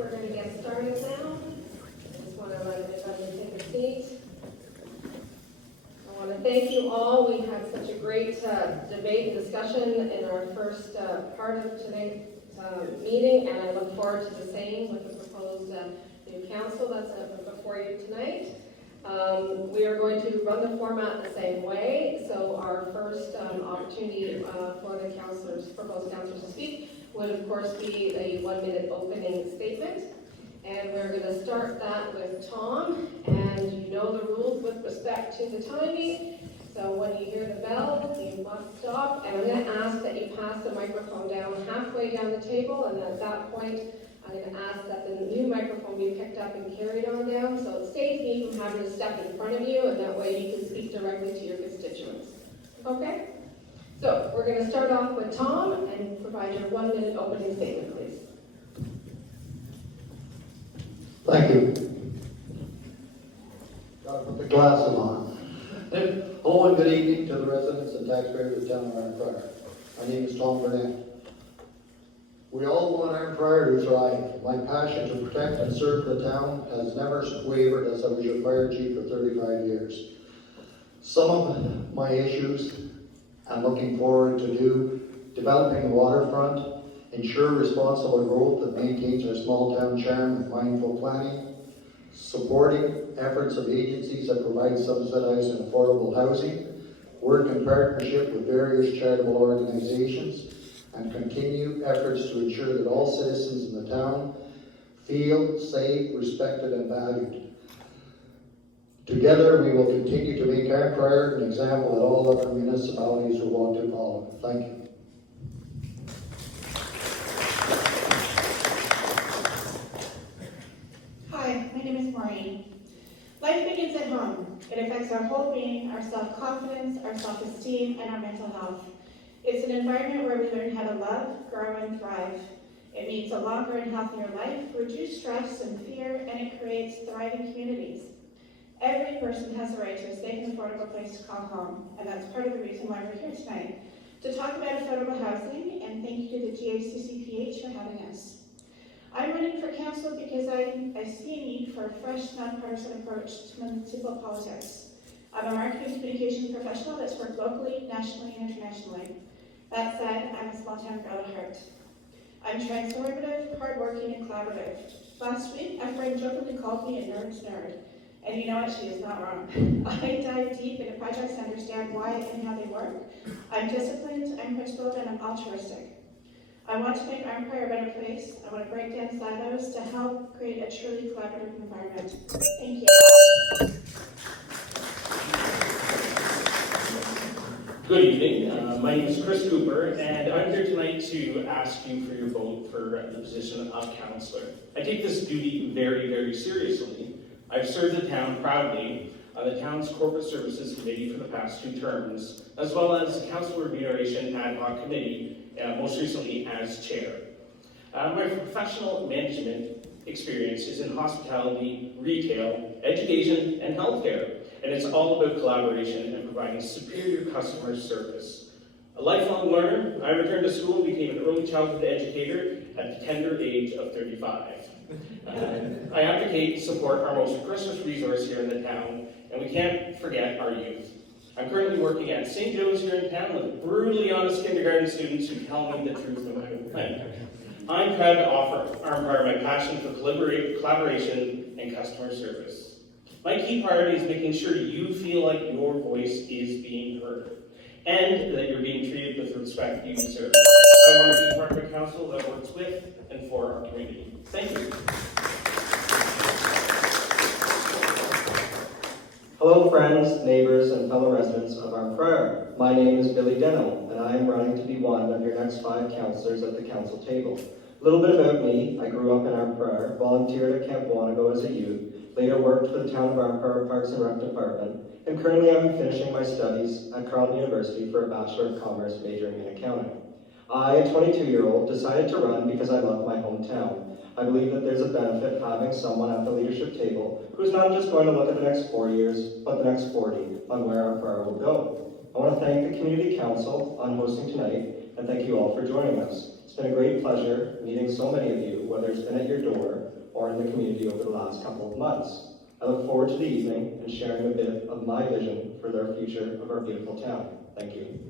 we're going to get started now. I just want to let everybody take a seat. I want to thank you all. We had such a great debate and discussion in our first part of today's meeting, and I look forward to the same with the proposed new council that's before you tonight. We are going to run the format the same way. So our first opportunity for the proposed councillors to speak would of course be a 1-minute opening statement. And we're going to start that with Tom, and you know the rules with respect to the timing. So when you hear the bell, you must stop, and I'm going to ask that you pass the microphone down halfway down the table, and at that point, I'm going to ask that the new microphone be picked up and carried on down, so it saves me from having to step in front of you, and that way you can speak directly to your constituents. Okay? So we're going to start off with Tom, and provide your 1-minute opening statement, please. Thank you. Gotta put the glasses on. Hello and good evening to the residents and taxpayers of the Town of Arnprior. My name is Tom Burnett. We all want Arnprior to thrive. My passion to protect and serve the town has never wavered as I was your fire chief for 35 years. Some of my issues I'm looking forward to do: developing the waterfront, ensure responsible growth that maintains our small town charm with mindful planning, supporting efforts of agencies that provide subsidized and affordable housing, work in partnership with various charitable organizations, and continue efforts to ensure that all citizens in the town feel safe, respected, and valued. Together, we will continue to make Arnprior an example that all other municipalities will want to follow. Thank you. Hi, my name is Maureen. Life begins at home. It affects our whole being, our self-confidence, our self-esteem, and our mental health. It's an environment where we learn how to love, grow, and thrive. It means a longer and healthier life, reduced stress and fear, and it creates thriving communities. Every person has a right to a safe and affordable place to call home, and that's part of the reason why we're here tonight, to talk about affordable housing, and thank you to the GACCPH for having us. I'm running for council because I see a need for a fresh, nonpartisan approach to municipal politics. I'm a marketing communications professional that's worked locally, nationally, and internationally. That said, I'm a small town girl at heart. I'm transformative, hardworking, and collaborative. Last week, a friend jokingly called me a nerd's nerd. And you know what, she is not wrong. I dive deep into projects to understand why and how they work. I'm disciplined, I'm principled, and I'm altruistic. I want to make Arnprior a better place. I want to break down silos to help create a truly collaborative environment. Thank you. Good evening. My name is Chris Cooper, and I'm here tonight to ask you for your vote for the position of councillor. I take this duty very, very seriously. I've served the town proudly on the town's corporate services committee for the past 2 terms, as well as the council remuneration ad hoc committee, most recently as chair. My professional management experience is in hospitality, retail, education, and healthcare, and it's all about collaboration and providing superior customer service. A lifelong learner, I returned to school and became an early childhood educator at the tender age of 35. I advocate and support our most precious resource here in the town, and we can't forget our youth. I'm currently working at St. Joe's here in town with brutally honest kindergarten students who tell me the truth no matter what. I'm proud to offer Arnprior my passion for collaboration and customer service. My key priority is making sure you feel like your voice is being heard, and that you're being treated with the respect you deserve. I want to be part of a council that works with and for our community. Thank you. Hello friends, neighbors, and fellow residents of Arnprior. My name is Billy Deno, and I am running to be one of your next 5 councillors at the council table. A little bit about me: I grew up in Arnprior, volunteered at Camp Wanago as a youth, later worked for the Town of Arnprior Parks and Rec Department, and currently I'm finishing my studies at Carleton University for a Bachelor of Commerce majoring in accounting. I, a 22-year-old, decided to run because I love my hometown. I believe that there's a benefit having someone at the leadership table who's not just going to look at the next 4 years, but the next 40 on where Arnprior will go. I want to thank the Community Council on hosting tonight, and thank you all for joining us. It's been a great pleasure meeting so many of you, whether it's been at your door or in the community over the last couple of months. I look forward to the evening and sharing a bit of my vision for the future of our beautiful town. Thank you.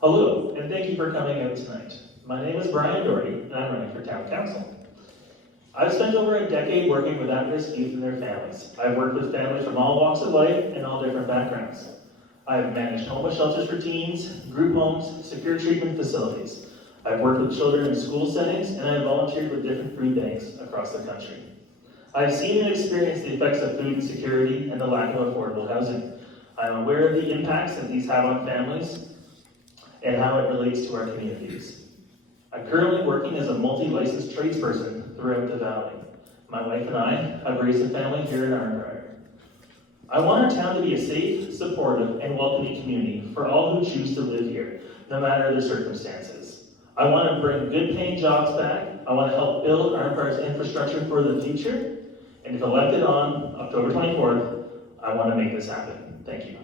Hello, and thank you for coming out tonight. My name is Brian Doherty, and I'm running for Town Council. I've spent over a decade working with at-risk youth and their families. I've worked with families from all walks of life and all different backgrounds. I've managed homeless shelters for teens, group homes, secure treatment facilities. I've worked with children in school settings, and I've volunteered with different food banks across the country. I've seen and experienced the effects of food insecurity and the lack of affordable housing. I'm aware of the impacts that these have on families and how it relates to our communities. I'm currently working as a multi-licensed tradesperson throughout the valley. My wife and I have raised a family here in Arnprior. I want our town to be a safe, supportive, and welcoming community for all who choose to live here, no matter their circumstances. I want to bring good-paying jobs back. I want to help build Arnprior's infrastructure for the future. And if elected on October 24th, I want to make this happen. Thank you.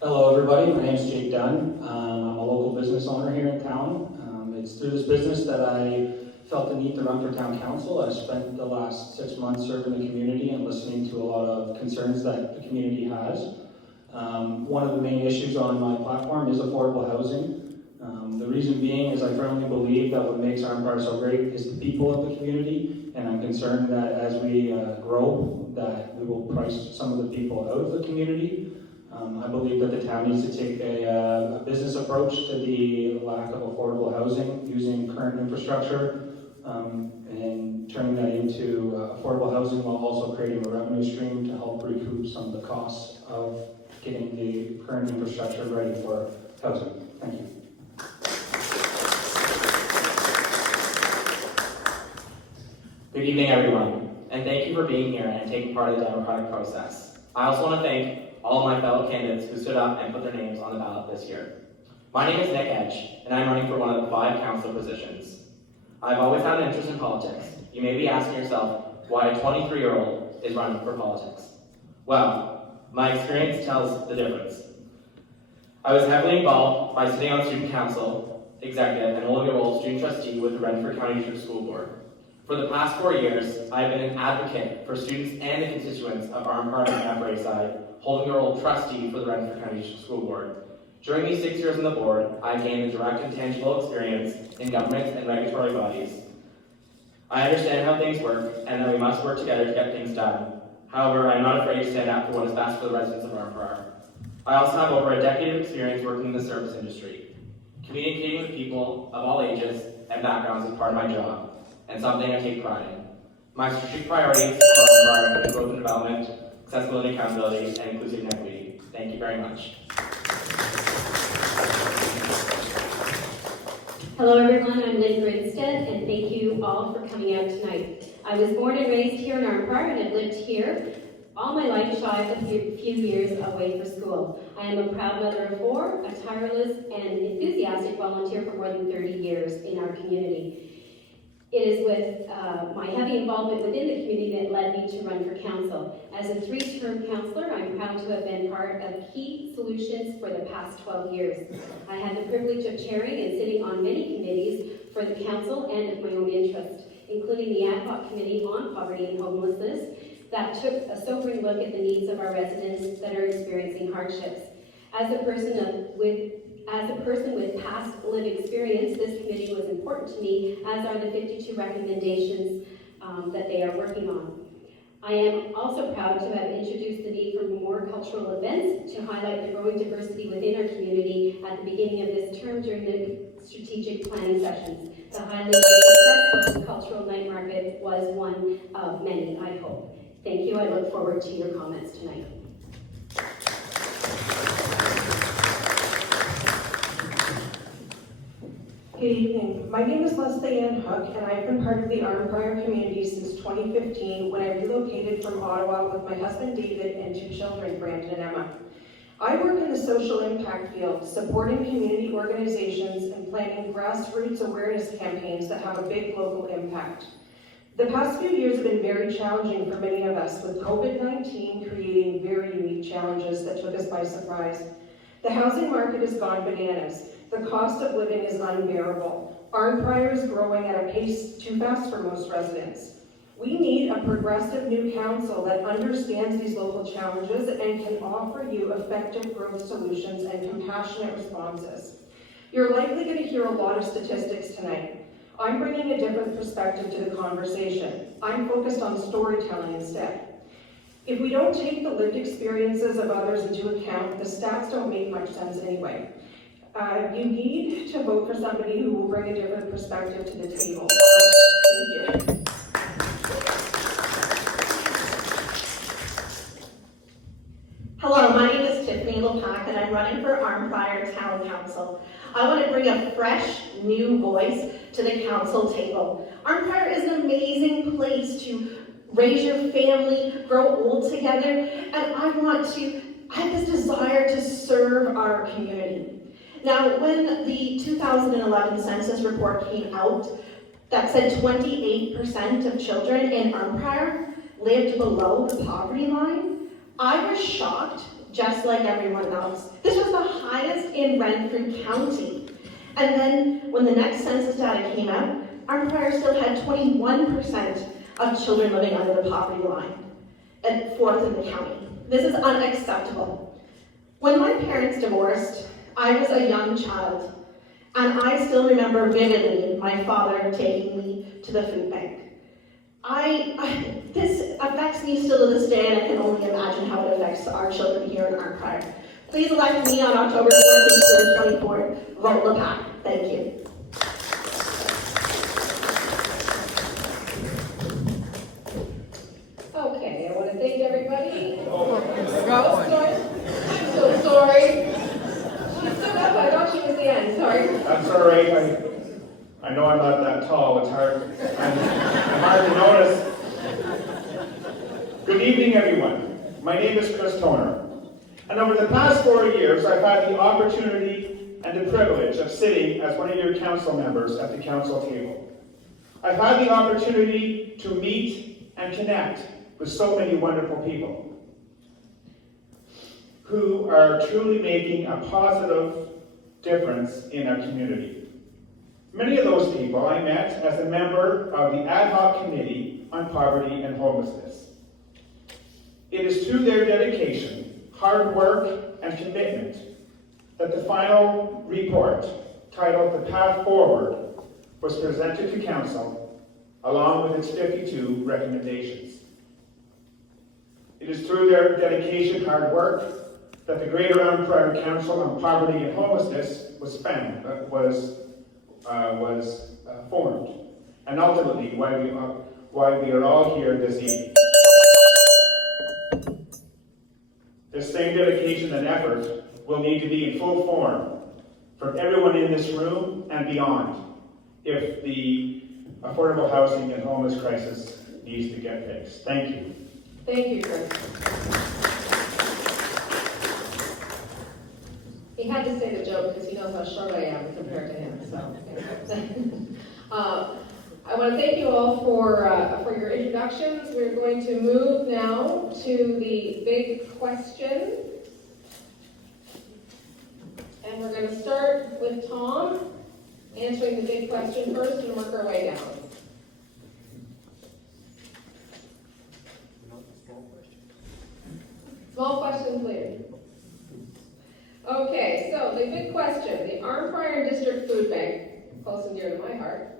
Hello everybody, my name is Jake Dunn. I'm a local business owner here in town. It's through this business that I felt the need to run for town council. I've spent the last 6 months serving the community and listening to a lot of concerns that the community has. One of the main issues on my platform is affordable housing. The reason being is I firmly believe that what makes Arnprior so great is the people of the community, and I'm concerned that as we grow, that we will price some of the people out of the community. I believe that the town needs to take a business approach to the lack of affordable housing, using current infrastructure and turning that into affordable housing while also creating a revenue stream to help recoup some of the costs of getting the current infrastructure ready for housing. Thank you. Good evening, everyone, and thank you for being here and taking part in the democratic process. I also want to thank all of my fellow candidates who stood up and put their names on the ballot this year. My name is Nick Edge, and I'm running for one of the 5 council positions. I've always had an interest in politics. You may be asking yourself why a 23-year-old is running for politics. Well, my experience tells the difference. I was heavily involved by sitting on student council, executive, and holding the role of student trustee with the Renfrew County District School Board. For the past 4 years, I have been an advocate for students and the constituents of Arnprior and Brayside, holding the role of trustee for the Renfrew County District School Board. During these 6 years on the board, I gained a direct and tangible experience in government and regulatory bodies. I understand how things work and that we must work together to get things done. However, I am not afraid to stand up for what is best for the residents of Arnprior. I also have over a decade of experience working in the service industry. Communicating with people of all ages and backgrounds is part of my job, and something I take pride in. My strategic priorities for Arnprior include growth and development, accessibility, accountability, and inclusive and equity. Thank you very much. Hello everyone, I'm Lynn Grinstead, and thank you all for coming out tonight. I was born and raised here in Arnprior and have lived here all my life, shy of a few years away for school. I am a proud mother of 4, a tireless and enthusiastic volunteer for more than 30 years in our community. It is with my heavy involvement within the community that led me to run for council. As a 3-term councillor, I'm proud to have been part of key solutions for the past 12 years. I had the privilege of chairing and sitting on many committees for the council and of my own interest, including the ad hoc committee on poverty and homelessness that took a sobering look at the needs of our residents that are experiencing hardships. As a person with past lived experience, this committee was important to me, as are the 52 recommendations that they are working on. I am also proud to have introduced the need for more cultural events to highlight the growing diversity within our community at the beginning of this term during the strategic planning sessions. The highly successful cultural night market was one of many, I hope. Thank you. I look forward to your comments tonight. Good evening. My name is Leslie Ann Hook, and I've been part of the Arnprior community since 2015 when I relocated from Ottawa with my husband David and 2 children, Brandon and Emma. I work in the social impact field, supporting community organizations and planning grassroots awareness campaigns that have a big local impact. The past few years have been very challenging for many of us, with COVID-19 creating very unique challenges that took us by surprise. The housing market has gone bananas. The cost of living is unbearable. Arnprior is growing at a pace too fast for most residents. We need a progressive new council that understands these local challenges and can offer you effective growth solutions and compassionate responses. You're likely going to hear a lot of statistics tonight. I'm bringing a different perspective to the conversation. I'm focused on storytelling instead. If we don't take the lived experiences of others into account, the stats don't make much sense anyway. You need to vote for somebody who will bring a different perspective to the table. Thank you. Hello, my name is Tiffany Lepac and I'm running for Arnprior Town Council. I want to bring a fresh, new voice to the council table. Arnprior is an amazing place to raise your family, grow old together, and I have this desire to serve our community. Now, when the 2011 census report came out, that said 28% of children in Arnprior lived below the poverty line, I was shocked, just like everyone else. This was the highest in Renfrew County. And then when the next census data came out, Arnprior still had 21% of children living under the poverty line, at 4th in the county. This is unacceptable. When my parents divorced, I was a young child, and I still remember vividly my father taking me to the food bank. This affects me still to this day, and I can only imagine how it affects our children here in Arnprior. Please elect me on October 14th to the 24th. Vote Lepac. Thank you. Okay, I want to thank everybody. I'm so sorry. She stood up, I thought she was the end, sorry. That's all right. I know I'm not that tall, it's hard. I'm hard to notice. Good evening, everyone. My name is Chris Toner. And over the past 4 years, I've had the opportunity and the privilege of sitting as one of your council members at the council table. I've had the opportunity to meet and connect with so many wonderful people who are truly making a positive difference in our community. Many of those people I met as a member of the ad hoc committee on poverty and homelessness. It is through their dedication, hard work, and commitment that the final report, titled The Path Forward, was presented to council along with its 52 recommendations. It is through their dedication, hard work, that the Greater Arnprior Council on Poverty and Homelessness was formed, and ultimately why we are all here this evening. This same dedication and effort will need to be in full form from everyone in this room and beyond if the affordable housing and homeless crisis needs to get fixed. Thank you. Thank you, Chris. He had to say the joke because he knows how short I am compared to him. So, I want to thank you all for your introductions. We're going to move now to the big question, and we're going to start with Tom answering the big question first and work our way down. Small questions later. Okay, so the big question. The Arnprior District Food Bank, close and dear to my heart,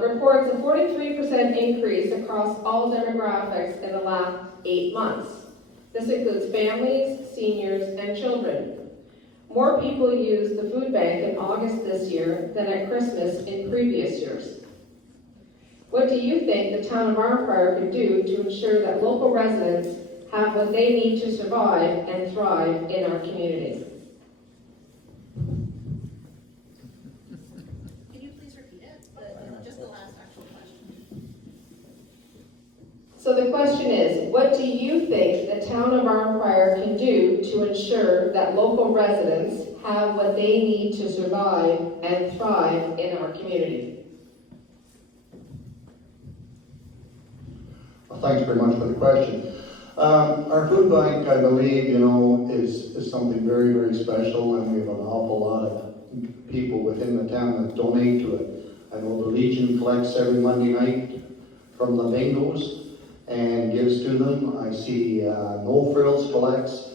reports a 43% increase across all demographics in the last 8 months. This includes families, seniors, and children. More people used the food bank in August this year than at Christmas in previous years. What do you think the Town of Arnprior could do to ensure that local residents have what they need to survive and thrive in our communities? Can you please repeat it? Just the last actual question. So the question is, what do you think the Town of Arnprior can do to ensure that local residents have what they need to survive and thrive in our community? Well, thanks very much for the question. Our food bank, I believe, is something very, very special, and we have an awful lot of people within the town that donate to it. I know the Legion collects every Monday night from the bingos and gives to them. I see No Frills collects,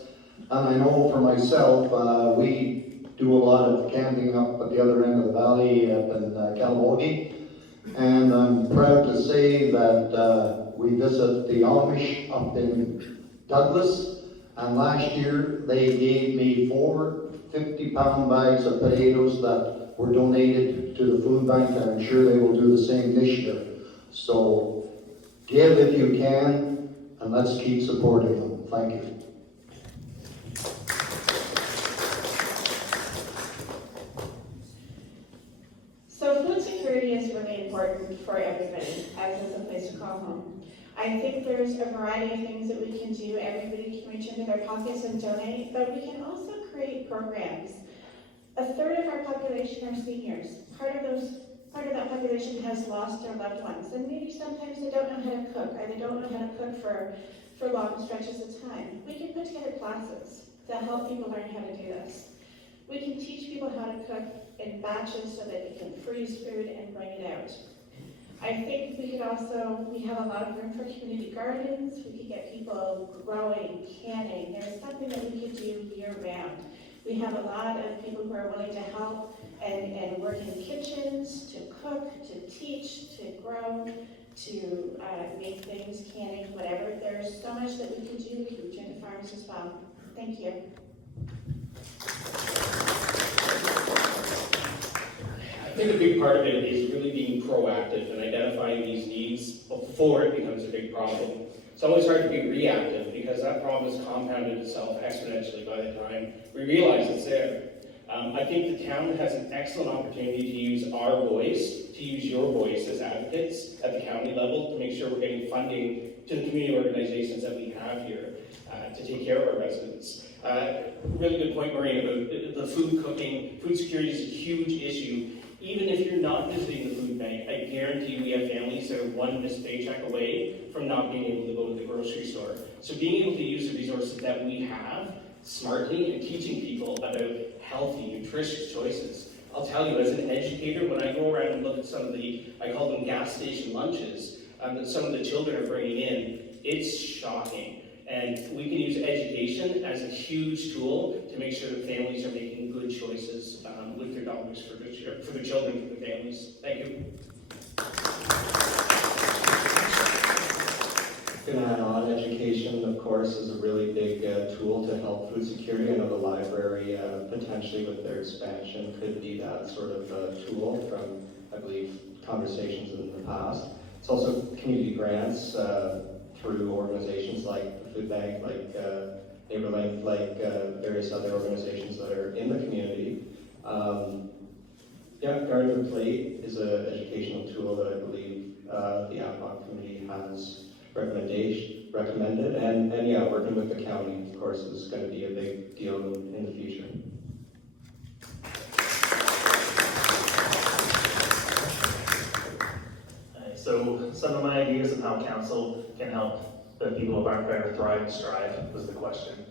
and I know for myself, we do a lot of camping up at the other end of the valley up in Calamogie, and I'm proud to say that we visit the Amish up in Douglas, and last year they gave me 4 50-pound bags of potatoes that were donated to the food bank, and I'm sure they will do the same this year. So give if you can, and let's keep supporting them. Thank you. So food security is really important for everybody, as is a place to call home. I think there's a variety of things that we can do. Everybody can reach into their pockets and donate, but we can also create programs. A third of our population are seniors. Part of that population has lost their loved ones, and maybe sometimes they don't know how to cook, or they don't know how to cook for long stretches of time. We can put together classes to help people learn how to do this. We can teach people how to cook in batches so that they can freeze food and bring it out. I think we have a lot of room for community gardens. We could get people growing, canning. There's something that we could do year round. We have a lot of people who are willing to help and work in kitchens, to cook, to teach, to grow, to make things, canning, whatever. There's so much that we can do. We can reach into farms as well. Thank you. I think a big part of it is really being proactive and identifying these needs before it becomes a big problem. It's always hard to be reactive because that problem has compounded itself exponentially by the time we realize it's there. I think the town has an excellent opportunity to use our voice, to use your voice as advocates at the county level to make sure we're getting funding to the community organizations that we have here to take care of our residents. Really good point, Maureen, about the food cooking. Food security is a huge issue. Even if you're not visiting the food bank, I guarantee you we have families that are one missed paycheck away from not being able to go to the grocery store. So being able to use the resources that we have smartly and teaching people about healthy, nutritious choices. I'll tell you, as an educator, when I go around and look at some of the, I call them gas station lunches, that some of the children are bringing in, it's shocking. And we can use education as a huge tool to make sure that families are making good choices with their dollars for their children, for their families. Thank you. I'm going to add on, education, of course, is a really big tool to help food security. I know the library, potentially with their expansion, could be that sort of tool from, I believe, conversations in the past. It's also community grants through organizations like the Food Bank, like NeighborLink, like various other organizations that are in the community. Garden to Plate is an educational tool that I believe the ad hoc committee has recommended, and working with the county, of course, is going to be a big deal in the future. So some of my ideas of how council can help the people of Arnprior thrive and strive was the question.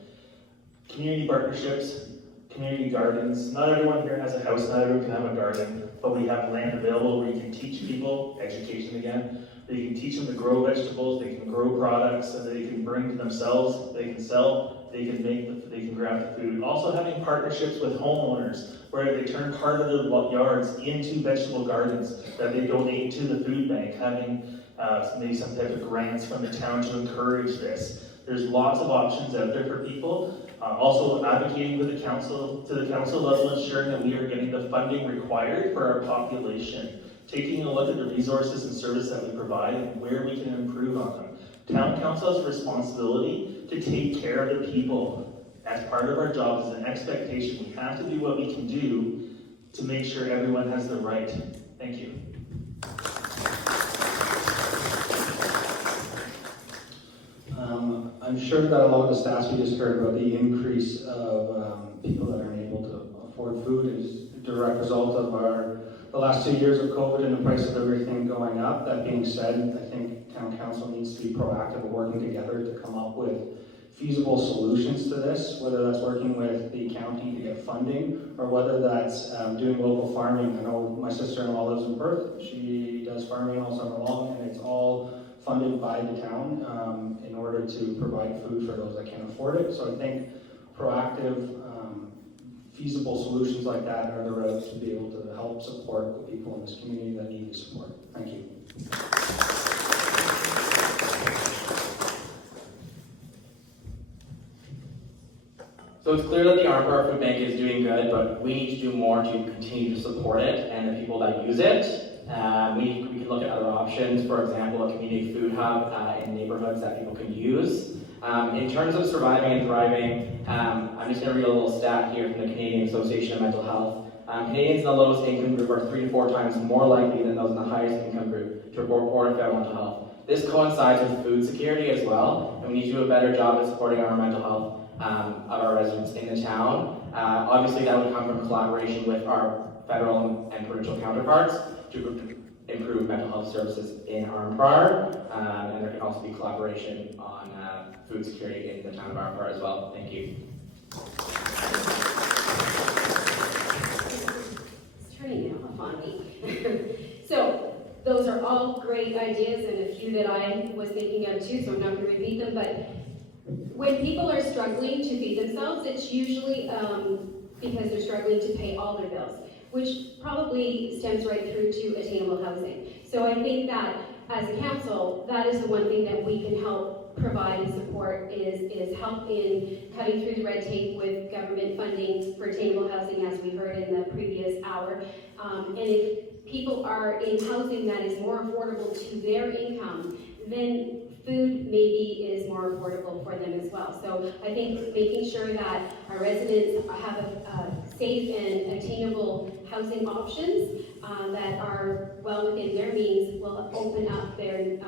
Community partnerships, community gardens. Not everyone here has a house, not everyone can have a garden, but we have land available where you can teach people, education again, where you can teach them to grow vegetables, they can grow products, and they can bring to themselves, they can sell, they can grab the food. Also having partnerships with homeowners, where they turn part of the yards into vegetable gardens that they donate to the food bank, having maybe some type of grants from the town to encourage this. There's lots of options out there for people. Also advocating with the council, to the council level, ensuring that we are getting the funding required for our population. Taking a look at the resources and services that we provide and where we can improve on them. Town council has a responsibility to take care of the people. As part of our job, as an expectation, we have to do what we can do to make sure everyone has the right. Thank you. I'm sure that a lot of the stats we just heard about the increase of people that aren't able to afford food is a direct result of the last 2 years of COVID and the price of everything going up. That being said, I think town council needs to be proactive in working together to come up with feasible solutions to this, whether that's working with the county to get funding, or whether that's doing local farming. I know my sister-in-law lives in Perth. She does farming all summer long, and it's all funded by the town in order to provide food for those that can't afford it. So I think proactive, feasible solutions like that are the route to be able to help support the people in this community that need the support. Thank you. So it's clear that the Arnprior Food Bank is doing good, but we need to do more to continue to support it and the people that use it. We can look at other options, for example, a community food hub in neighborhoods that people can use. In terms of surviving and thriving, I'm just going to read a little stat here from the Canadian Association of Mental Health. Canadians in the lowest income group are 3 to 4 times more likely than those in the highest income group to report failed mental health. This coincides with food security as well, and we need to do a better job at supporting our mental health of our residents in the town. Obviously, that would come from collaboration with our federal and provincial counterparts to improve mental health services in Arnprior, and there can also be collaboration on food security in the town of Arnprior as well. Thank you. It's turning off on me. So those are all great ideas and a few that I was thinking of too, so I'm not going to repeat them, but when people are struggling to feed themselves, it's usually because they're struggling to pay all their bills, which probably stems right through to attainable housing. So I think that as a council, that is the one thing that we can help provide and support is help in cutting through the red tape with government funding for attainable housing, as we heard in the previous hour. And if people are in housing that is more affordable to their income, then food maybe is more affordable for them as well. So I think making sure that our residents have a safe and attainable housing options that are well within their means will open up their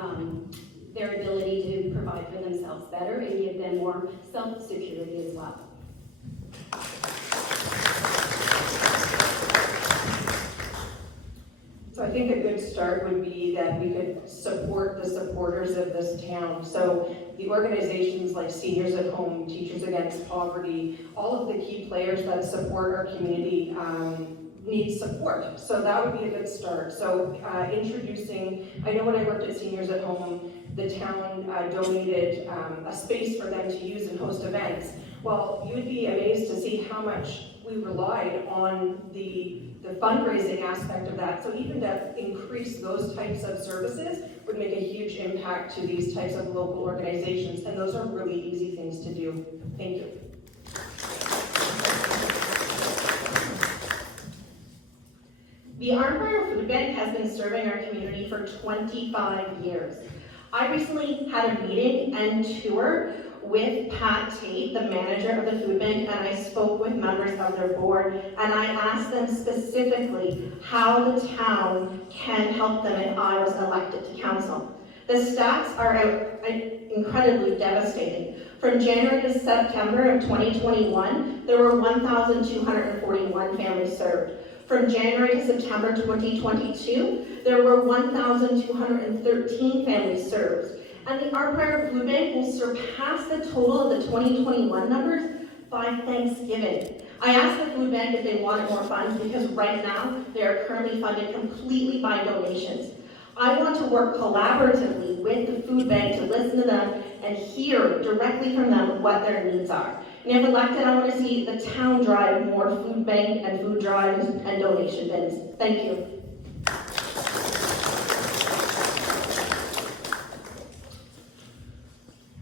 ability to provide for themselves better and give them more self-security as well. So I think a good start would be that we could support the supporters of this town. So the organizations like Seniors at Home, Teachers Against Poverty, all of the key players that support our community need support. So that would be a good start. So introducing, I know when I worked at Seniors at Home, the town donated a space for them to use and host events. Well, you would be amazed to see how much we relied on the fundraising aspect of that. So even to increase those types of services would make a huge impact to these types of local organizations, and those are really easy things to do. Thank you. The Arnprior Food Bank has been serving our community for 25 years. I recently had a meeting and tour with Pat Tate, the manager of the food bank, and I spoke with members of their board, and I asked them specifically how the town can help them if I was elected to council. The stats are incredibly devastating. From January to September of 2021, there were 1,241 families served. From January to September 2022, there were 1,213 families served. And the Arnprior Food Bank will surpass the total of the 2021 numbers by Thanksgiving. I asked the food bank if they wanted more funds because right now they are currently funded completely by donations. I want to work collaboratively with the food bank to listen to them and hear directly from them what their needs are. And if elected, I want to see the town drive more food bank and food drives and donation bins. Thank you.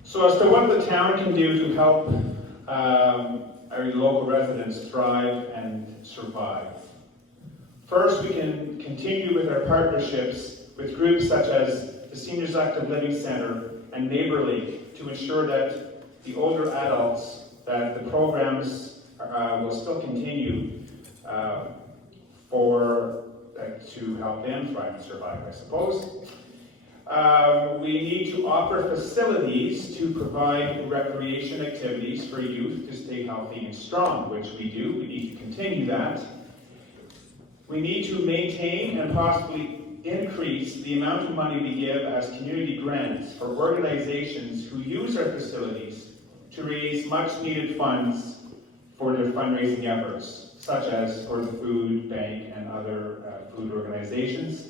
So as to what the town can do to help our local residents thrive and survive. First, we can continue with our partnerships with groups such as the Seniors Active Living Center and Neighborly to ensure that the older adults, that the programs will still continue to help them thrive and survive, I suppose. We need to offer facilities to provide recreation activities for youth to stay healthy and strong, which we do. We need to continue that. We need to maintain and possibly increase the amount of money we give as community grants for organizations who use our facilities to raise much-needed funds for their fundraising efforts, such as for the food bank and other food organizations.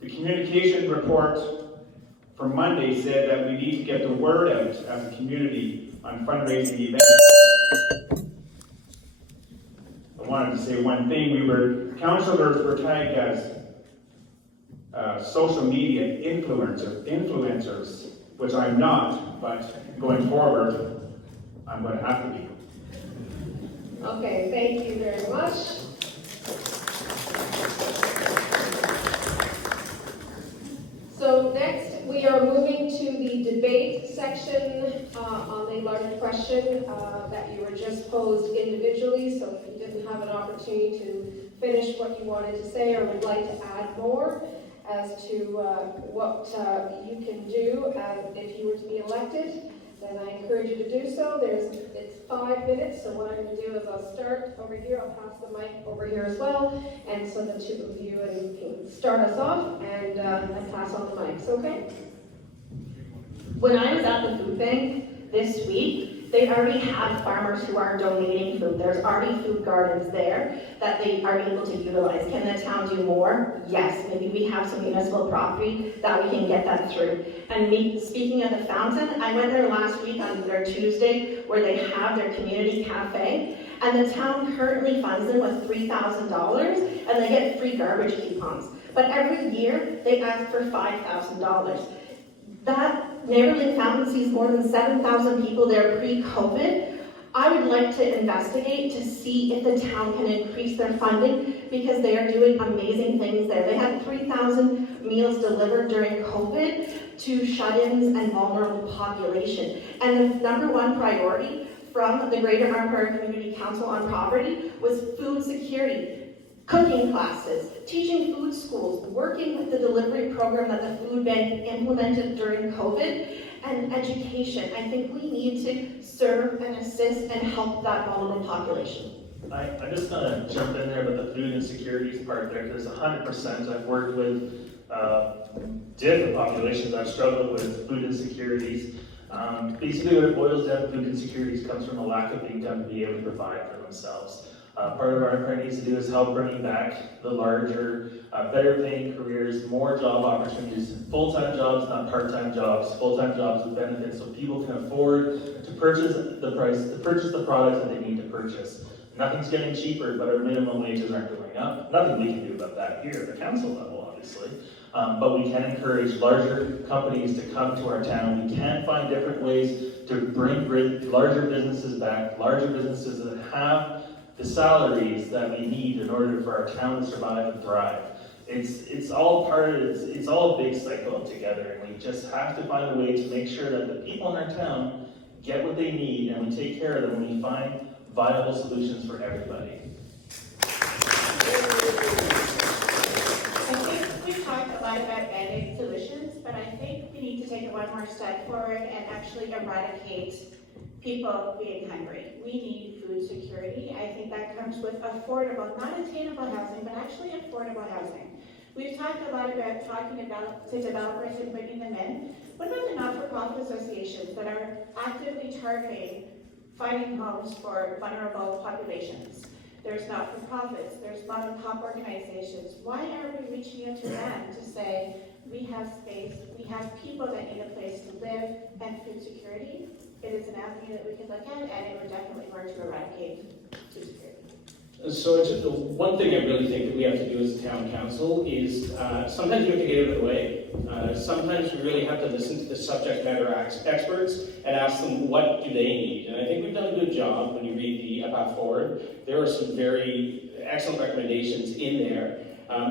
The communication report from Monday said that we need to get the word out as a community on fundraising events. I wanted to say one thing. Councillors were tagged as social media influencers, which I'm not, but going forward, I'm going to have to be. Okay, thank you very much. So next, we are moving to the debate section on the larger question that you were just posed individually. So if you didn't have an opportunity to finish what you wanted to say or would like to add more as to what you can do if you were to be elected, then I encourage you to do so. It's 5 minutes, so what I'm going to do is I'll start over here. I'll pass the mic over here as well, and so the two of you can start us off and pass on the mics, okay? When I was at the food bank this week, they already have farmers who are donating food. There's already food gardens there that they are able to utilize. Can the town do more? Yes. Maybe we have some municipal property that we can get that through. And speaking of the fountain, I went there last week on their Tuesday where they have their community cafe, and the town currently funds them with $3,000 and they get free garbage coupons. But every year they ask for $5,000. That neighborhood fountain sees more than 7,000 people there pre-COVID. I would like to investigate to see if the town can increase their funding because they are doing amazing things there. They had 3,000 meals delivered during COVID to shut-ins and vulnerable population. And the number one priority from the Greater Arnprior Community Council on Poverty was food security. Cooking classes, teaching food schools, working with the delivery program that the food bank implemented during COVID, and education. I think we need to serve and assist and help that vulnerable population. I'm just going to jump in there with the food insecurities part there, because 100% I've worked with different populations that struggle with food insecurities. Basically what it boils down to, food insecurities comes from a lack of income to be able to provide for themselves. Part of what Arnprior needs to do is help bringing back the larger, better paying careers, more job opportunities, full-time jobs, not part-time jobs, full-time jobs with benefits so people can afford to purchase the products that they need to purchase. Nothing's getting cheaper, but our minimum wages aren't going up. Nothing we can do about that here at the council level, obviously. But we can encourage larger companies to come to our town. We can find different ways to bring larger businesses back, larger businesses that have the salaries that we need in order for our town to survive and thrive. It's all it's all a big cycle together, and we just have to find a way to make sure that the people in our town get what they need, and we take care of them, and we find viable solutions for everybody. I think we've talked a lot about band-aid solutions, but I think we need to take it one more step forward and actually eradicate people being hungry. We need food security. I think that comes with affordable, not attainable housing, but actually affordable housing. We've talked a lot about talking about to developers and bringing them in. What about the not-for-profit associations that are actively targeting finding homes for vulnerable populations? There's not-for-profits, there's mom-and-pop organizations. Why aren't we reaching out to them to say, we have space, we have people that need a place to live and food security? It is an avenue that we could look at, and it would definitely work to eradicate food security. So the one thing I really think that we have to do as a town council is sometimes we have to get out of the way. Sometimes we really have to listen to the subject matter experts and ask them what do they need. And I think we've done a good job when you read the path forward. There are some very excellent recommendations in there.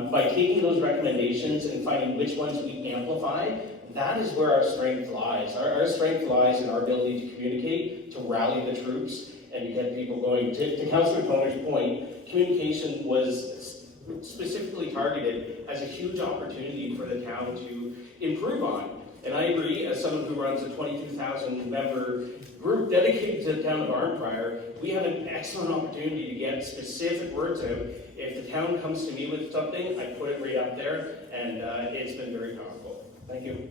By taking those recommendations and finding which ones we amplify, that is where our strength lies. Our strength lies in our ability to communicate, to rally the troops, and to get people going. To Councillor Toner's point, communication was specifically targeted as a huge opportunity for the town to improve on. And I agree, as someone who runs a 22,000 member group dedicated to the town of Arnprior, we have an excellent opportunity to get specific words out. If the town comes to me with something, I put it right up there, and it's been very powerful. Thank you.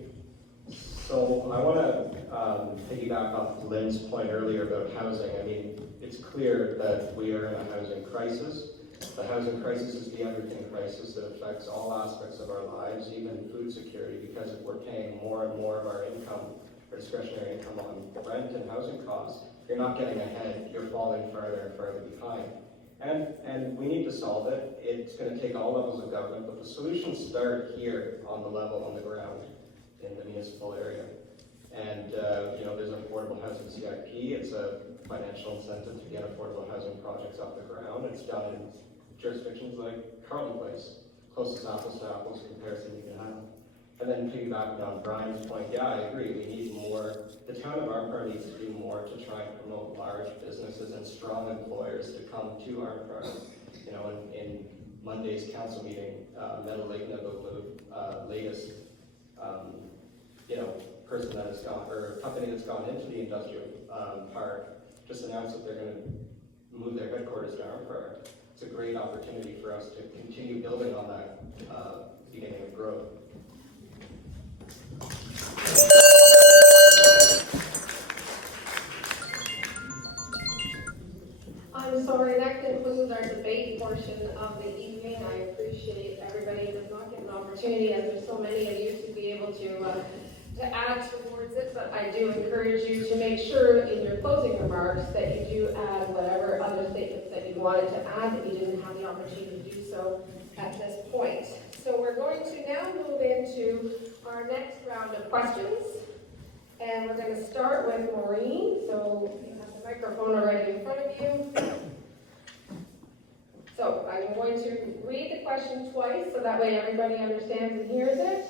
So I want to piggyback off Lynn's point earlier about housing. I mean, it's clear that we are in a housing crisis. The housing crisis is the everything crisis that affects all aspects of our lives, even food security, because if we're paying more and more of our income, our discretionary income on rent and housing costs, you're not getting ahead, you're falling further and further behind. And we need to solve it. It's going to take all levels of government, but the solutions start here on the level, on the ground, in the municipal area. And there's an affordable housing CIP. It's a financial incentive to get affordable housing projects off the ground. It's done in jurisdictions like Carleton Place, closest apples to apples comparison you can have. And then piggybacking on Brian's point, yeah, I agree. We need more. The town of Arnprior needs to do more to try and promote large businesses and strong employers to come to Arnprior. In Monday's council meeting, Metal Lake, the latest person that has gone, or company that's gone into the industrial park, just announced that they're going to move their headquarters to Arnprior. It's a great opportunity for us to continue building on that beginning of growth. I'm sorry, that concludes our debate portion of the evening. I appreciate everybody does not get an opportunity, as there's so many of you, to be able to add towards it, but I do encourage you to make sure in your closing remarks that you do add whatever other statements that you wanted to add that you didn't have the opportunity to do so at this point. So we're going to now move into our next round of questions, and we're going to start with Maureen. So you have the microphone already in front of you. So I'm going to read the question twice so that way everybody understands and hears it.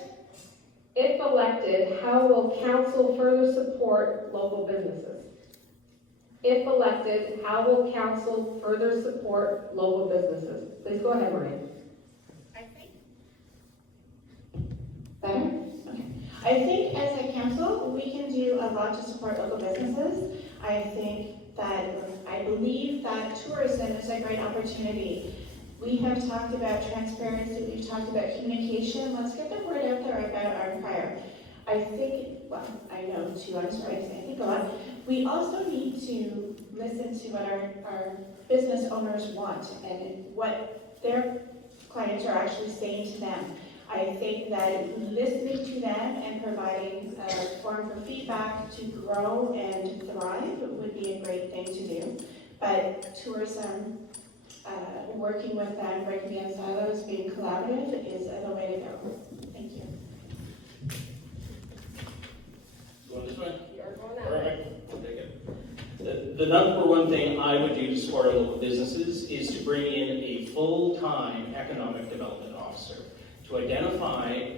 If elected, how will council further support local businesses? If elected, how will council further support local businesses? Please go ahead, Maureen. Better? I think as a council, we can do a lot to support local businesses. I believe that tourism is a great opportunity. We have talked about transparency, we've talked about communication. Let's get the word out there about Arnprior. I think a lot. We also need to listen to what our business owners want and what their clients are actually saying to them. I think that listening to them and providing a forum for feedback to grow and thrive would be a great thing to do. But tourism, working with them, breaking down silos, being collaborative is the way to go. Thank you. Going this way? You're going All out. right, I'll take it. The number one thing I would do to support our local businesses is to bring in a full-time economic development officer to identify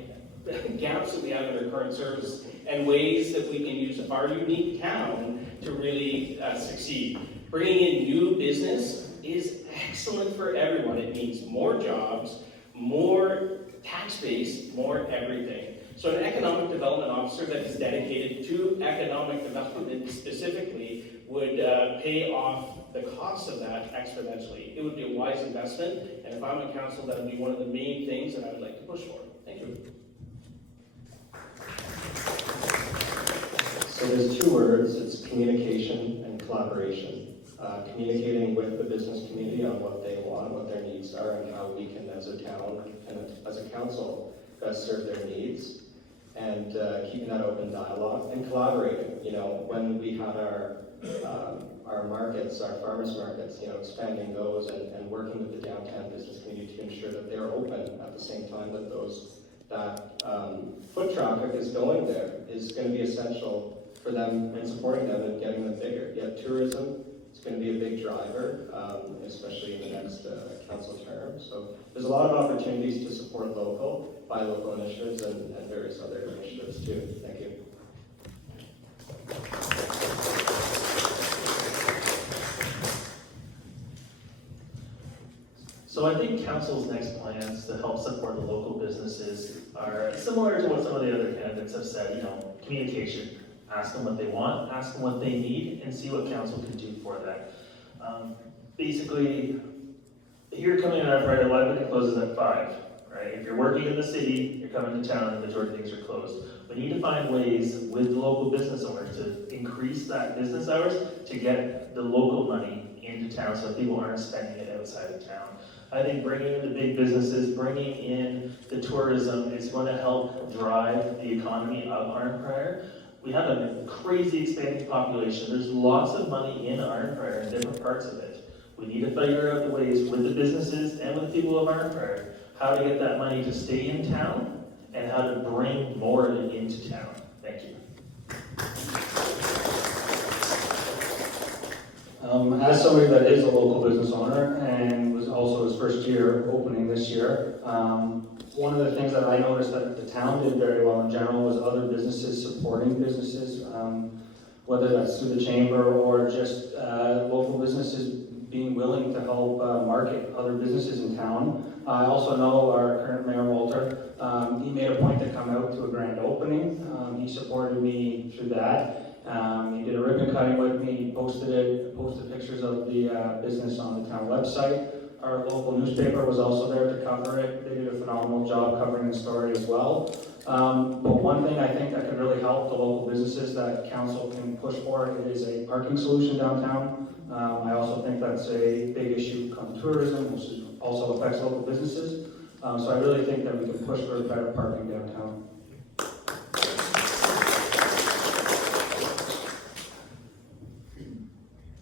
gaps that we have in our current service and ways that we can use our unique town to really succeed. Bringing in new business is excellent for everyone. It means more jobs, more tax base, more everything. So an economic development officer that is dedicated to economic development specifically would pay off the cost of that exponentially. It would be a wise investment, and if I'm on council, that would be one of the main things that I would like to push for. Thank you. So there's two words, it's communication and collaboration. Communicating with the business community on what they want, what their needs are, and how we can, as a town and as a council, best serve their needs, and keeping that open dialogue and collaborating. When we had our markets, our farmers markets, expanding those and working with the downtown business community to ensure that they're open at the same time that foot traffic is going there is going to be essential for them and supporting them and getting them bigger. Yet tourism is going to be a big driver, especially in the next council term. So there's a lot of opportunities to support local, buy local initiatives and various other initiatives too. Thank you. So I think council's next plans to help support the local businesses are similar to what some of the other candidates have said, you know, communication. Ask them what they want, ask them what they need, and see what council can do for that. Basically, here coming in our Friday, 11 it closes at 5, right? If you're working in the city, you're coming to town, and the majority of things are closed. We need to find ways with the local business owners to increase that business hours to get the local money into town so people aren't spending it outside of town. I think bringing in the big businesses, bringing in the tourism is going to help drive the economy of Arnprior. We have a crazy expanding population. There's lots of money in Arnprior in different parts of it. We need to figure out the ways with the businesses and with the people of Arnprior how to get that money to stay in town and how to bring more of it into town. Thank you. As somebody that is a local business owner and was also his first year opening this year, one of the things that I noticed that the town did very well in general was other businesses supporting businesses, whether that's through the chamber or just local businesses being willing to help market other businesses in town. I also know our current mayor, Walter, he made a point to come out to a grand opening. He supported me through that. He did a ribbon cutting with me, he posted pictures of the business on the town website. Our local newspaper was also there to cover it. They did a phenomenal job covering the story as well. But one thing I think that could really help the local businesses that council can push for is a parking solution downtown. I also think that's a big issue come tourism, which also affects local businesses. So I really think that we can push for better parking downtown.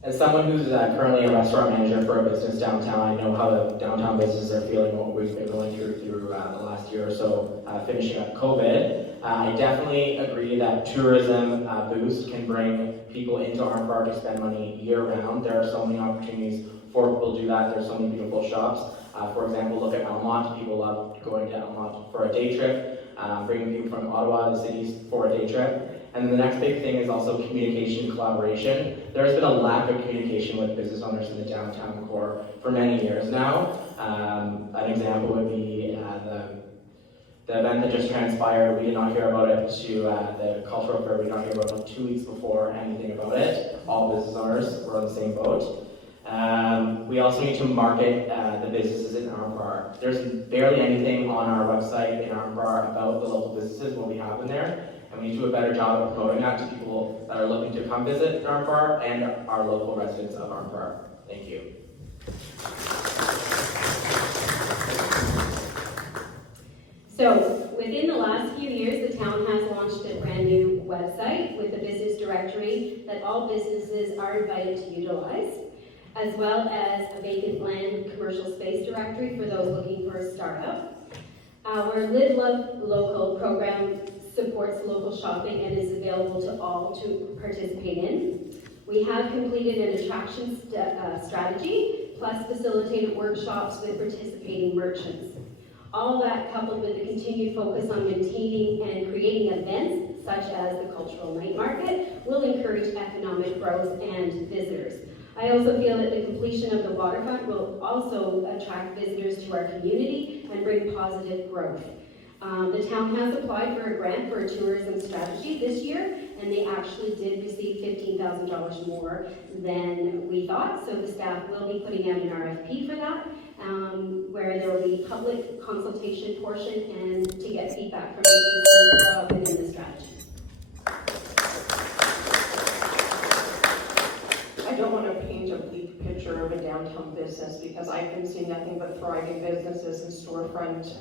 As someone who's currently a restaurant manager for a business downtown, I know how the downtown businesses are feeling, what we've been going through the last year or so, finishing up COVID. I definitely agree that tourism boost can bring people into Arnprior to spend money year-round. There are so many opportunities for people to do that. There's so many beautiful shops. For example, look at Almont. People love going to Almont for a day trip, bringing people from Ottawa, the cities, for a day trip. And the next big thing is also communication and collaboration. There's been a lack of communication with business owners in the downtown core for many years now. An example would be the event that just transpired. We did not hear about it to the cultural fair. We did not hear about it 2 weeks before anything about it. All business owners were on the same boat. We also need to market the businesses in Arnprior. There's barely anything on our website in Arnprior about the local businesses, what we have in there. And we need to do a better job of promoting that to people that are looking to come visit Arnprior and our local residents of Arnprior. Thank you. So, within the last few years, the town has launched a brand new website with a business directory that all businesses are invited to utilize, as well as a vacant land commercial space directory for those looking for a startup. Our Live Love Local program supports local shopping and is available to all to participate in. We have completed an attraction strategy, plus facilitated workshops with participating merchants. All that coupled with the continued focus on maintaining and creating events, such as the cultural night market, will encourage economic growth and visitors. I also feel that the completion of the waterfront will also attract visitors to our community and bring positive growth. The town has applied for a grant for a tourism strategy this year, and they actually did receive $15,000 more than we thought, so the staff will be putting out an RFP for that, where there will be public consultation portion and to get feedback from businesses within the strategy. I don't want to paint a bleak picture of a downtown business because I've been seeing nothing but thriving businesses and storefront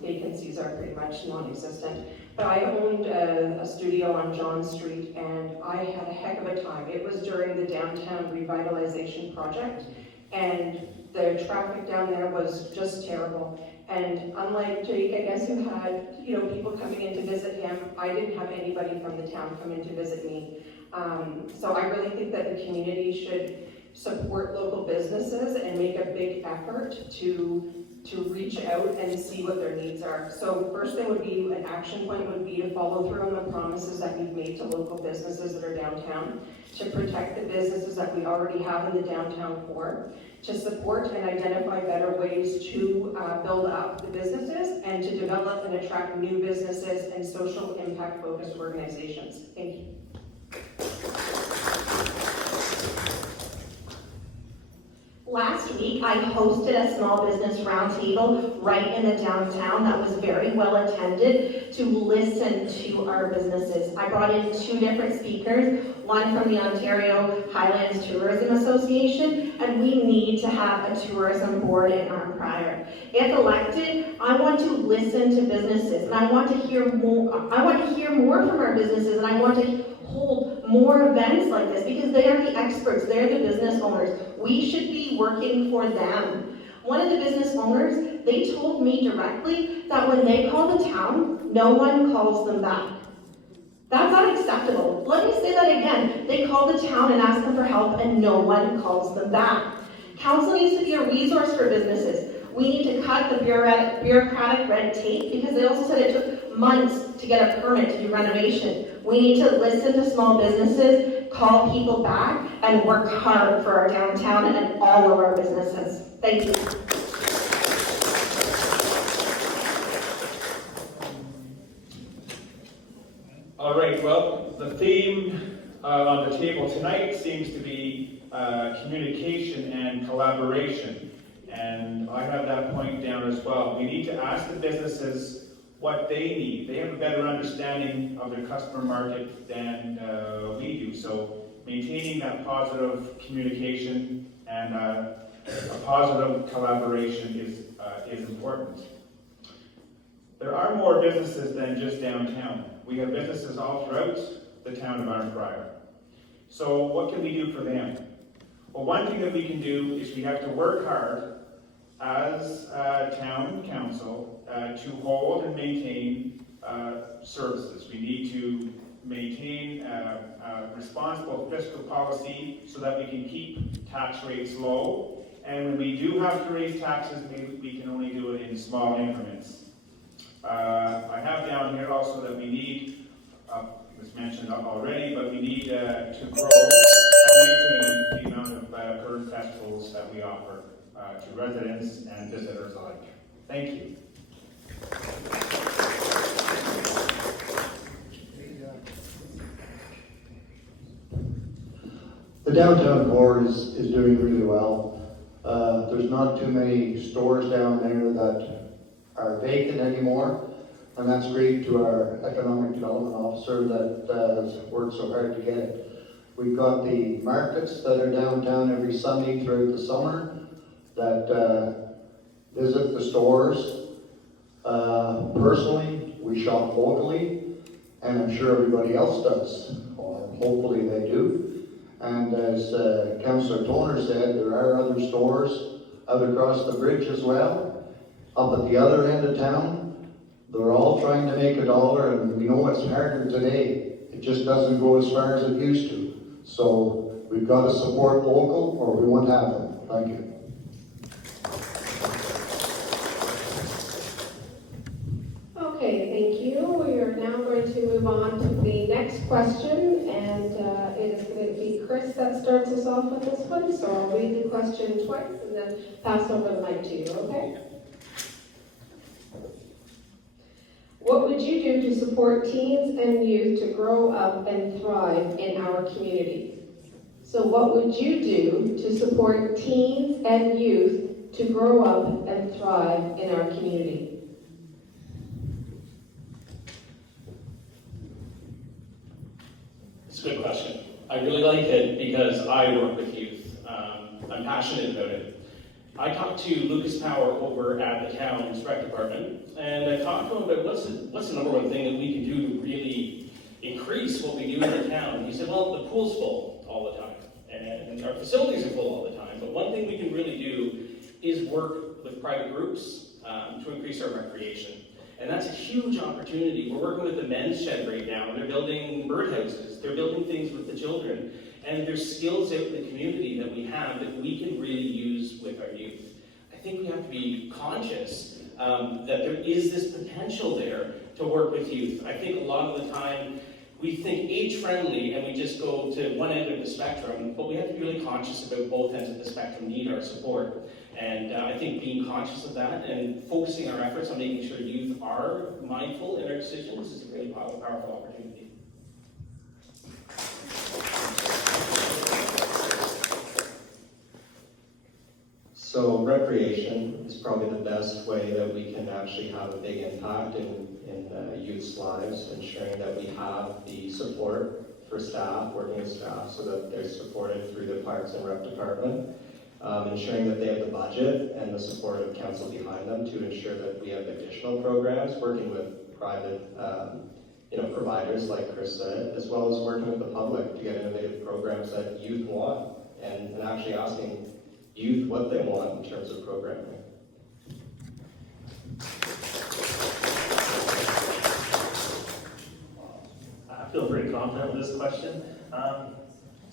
vacancies are pretty much non-existent. But I owned a studio on John Street and I had a heck of a time. It was during the downtown revitalization project and the traffic down there was just terrible. And unlike Jake, I guess, who had people coming in to visit him, I didn't have anybody from the town come in to visit me. So I really think that the community should support local businesses and make a big effort to to reach out and see what their needs are. So first thing would be, an action point would be to follow through on the promises that we've made to local businesses that are downtown, to protect the businesses that we already have in the downtown core, to support and identify better ways to build up the businesses, and to develop and attract new businesses and social impact focused organizations. Thank you. Last week, I hosted a small business roundtable right in the downtown that was very well attended to listen to our businesses. I brought in 2 different speakers, one from the Ontario Highlands Tourism Association, and we need to have a tourism board in Arnprior. If elected, I want to listen to businesses, and I want to hear more. I want to hear more from our businesses, and I want to hold more events like this because they are the experts, they're the business owners. We should be working for them. One of the business owners, they told me directly that when they call the town, no one calls them back. That's unacceptable. Let me say that again. They call the town and ask them for help and no one calls them back. Council needs to be a resource for businesses. We need to cut the bureaucratic red tape because they also said it took months to get a permit to do renovation. We need to listen to small businesses, call people back, and work hard for our downtown and all of our businesses. Thank you. All right, well, the theme on the table tonight seems to be communication and collaboration. And I have that point down as well. We need to ask the businesses what they need. They have a better understanding of their customer market than we do. So maintaining that positive communication and a positive collaboration is important. There are more businesses than just downtown. We have businesses all throughout the town of Arnprior. So what can we do for them? Well, one thing that we can do is we have to work hard as a town council to hold and maintain services. We need to maintain a responsible fiscal policy so that we can keep tax rates low. And when we do have to raise taxes, we can only do it in small increments. I have down here also that we need, it was mentioned already, but we need to grow and maintain the amount of current festivals that we offer to residents and visitors alike. Thank you. The downtown core is doing really well. There's not too many stores down there that are vacant anymore, and that's great to our economic development officer that has worked so hard to get it. We've got the markets that are downtown every Sunday throughout the summer that visit the stores. Personally, we shop locally, and I'm sure everybody else does, or hopefully they do. And as Councillor Toner said, there are other stores out across the bridge as well. Up at the other end of town, they're all trying to make $1, and we know it's harder today. It just doesn't go as far as it used to. So we've got to support local, or we won't have them. Thank you. Okay, thank you. We are now going to move on to the next question, and it is going to be Chris that starts us off with this one. So I'll read the question twice and then pass over the mic to you, okay? What would you do to support teens and youth to grow up and thrive in our community? So what would you do to support teens and youth to grow up and thrive in our community? It's a good question. I really like it because I work with youth. I'm passionate about it. I talked to Lucas Power over at the Town's Rec Department, and I talked to him about what's the number one thing that we can do to really increase what we do in the town. He said, well, the pool's full all the time, and our facilities are full all the time, but one thing we can really do is work with private groups to increase our recreation. And that's a huge opportunity. We're working with the men's shed right now. They're building birdhouses. They're building things with the children. And there's skills out in the community that we have that we can really use with our youth. I think we have to be conscious that there is this potential there to work with youth. I think a lot of the time we think age-friendly and we just go to one end of the spectrum, but we have to be really conscious about both ends of the spectrum need our support. And I think being conscious of that and focusing our efforts on making sure youth are mindful in our decisions is a really powerful opportunity. So recreation is probably the best way that we can actually have a big impact in youth's lives, ensuring that we have the support for staff, working with staff, so that they're supported through the Parks and Rec Department, ensuring that they have the budget and the support of council behind them to ensure that we have additional programs, working with private providers like Chris said, as well as working with the public to get innovative programs that youth want, and actually asking youth what they want in terms of programming. I feel pretty confident with this question. I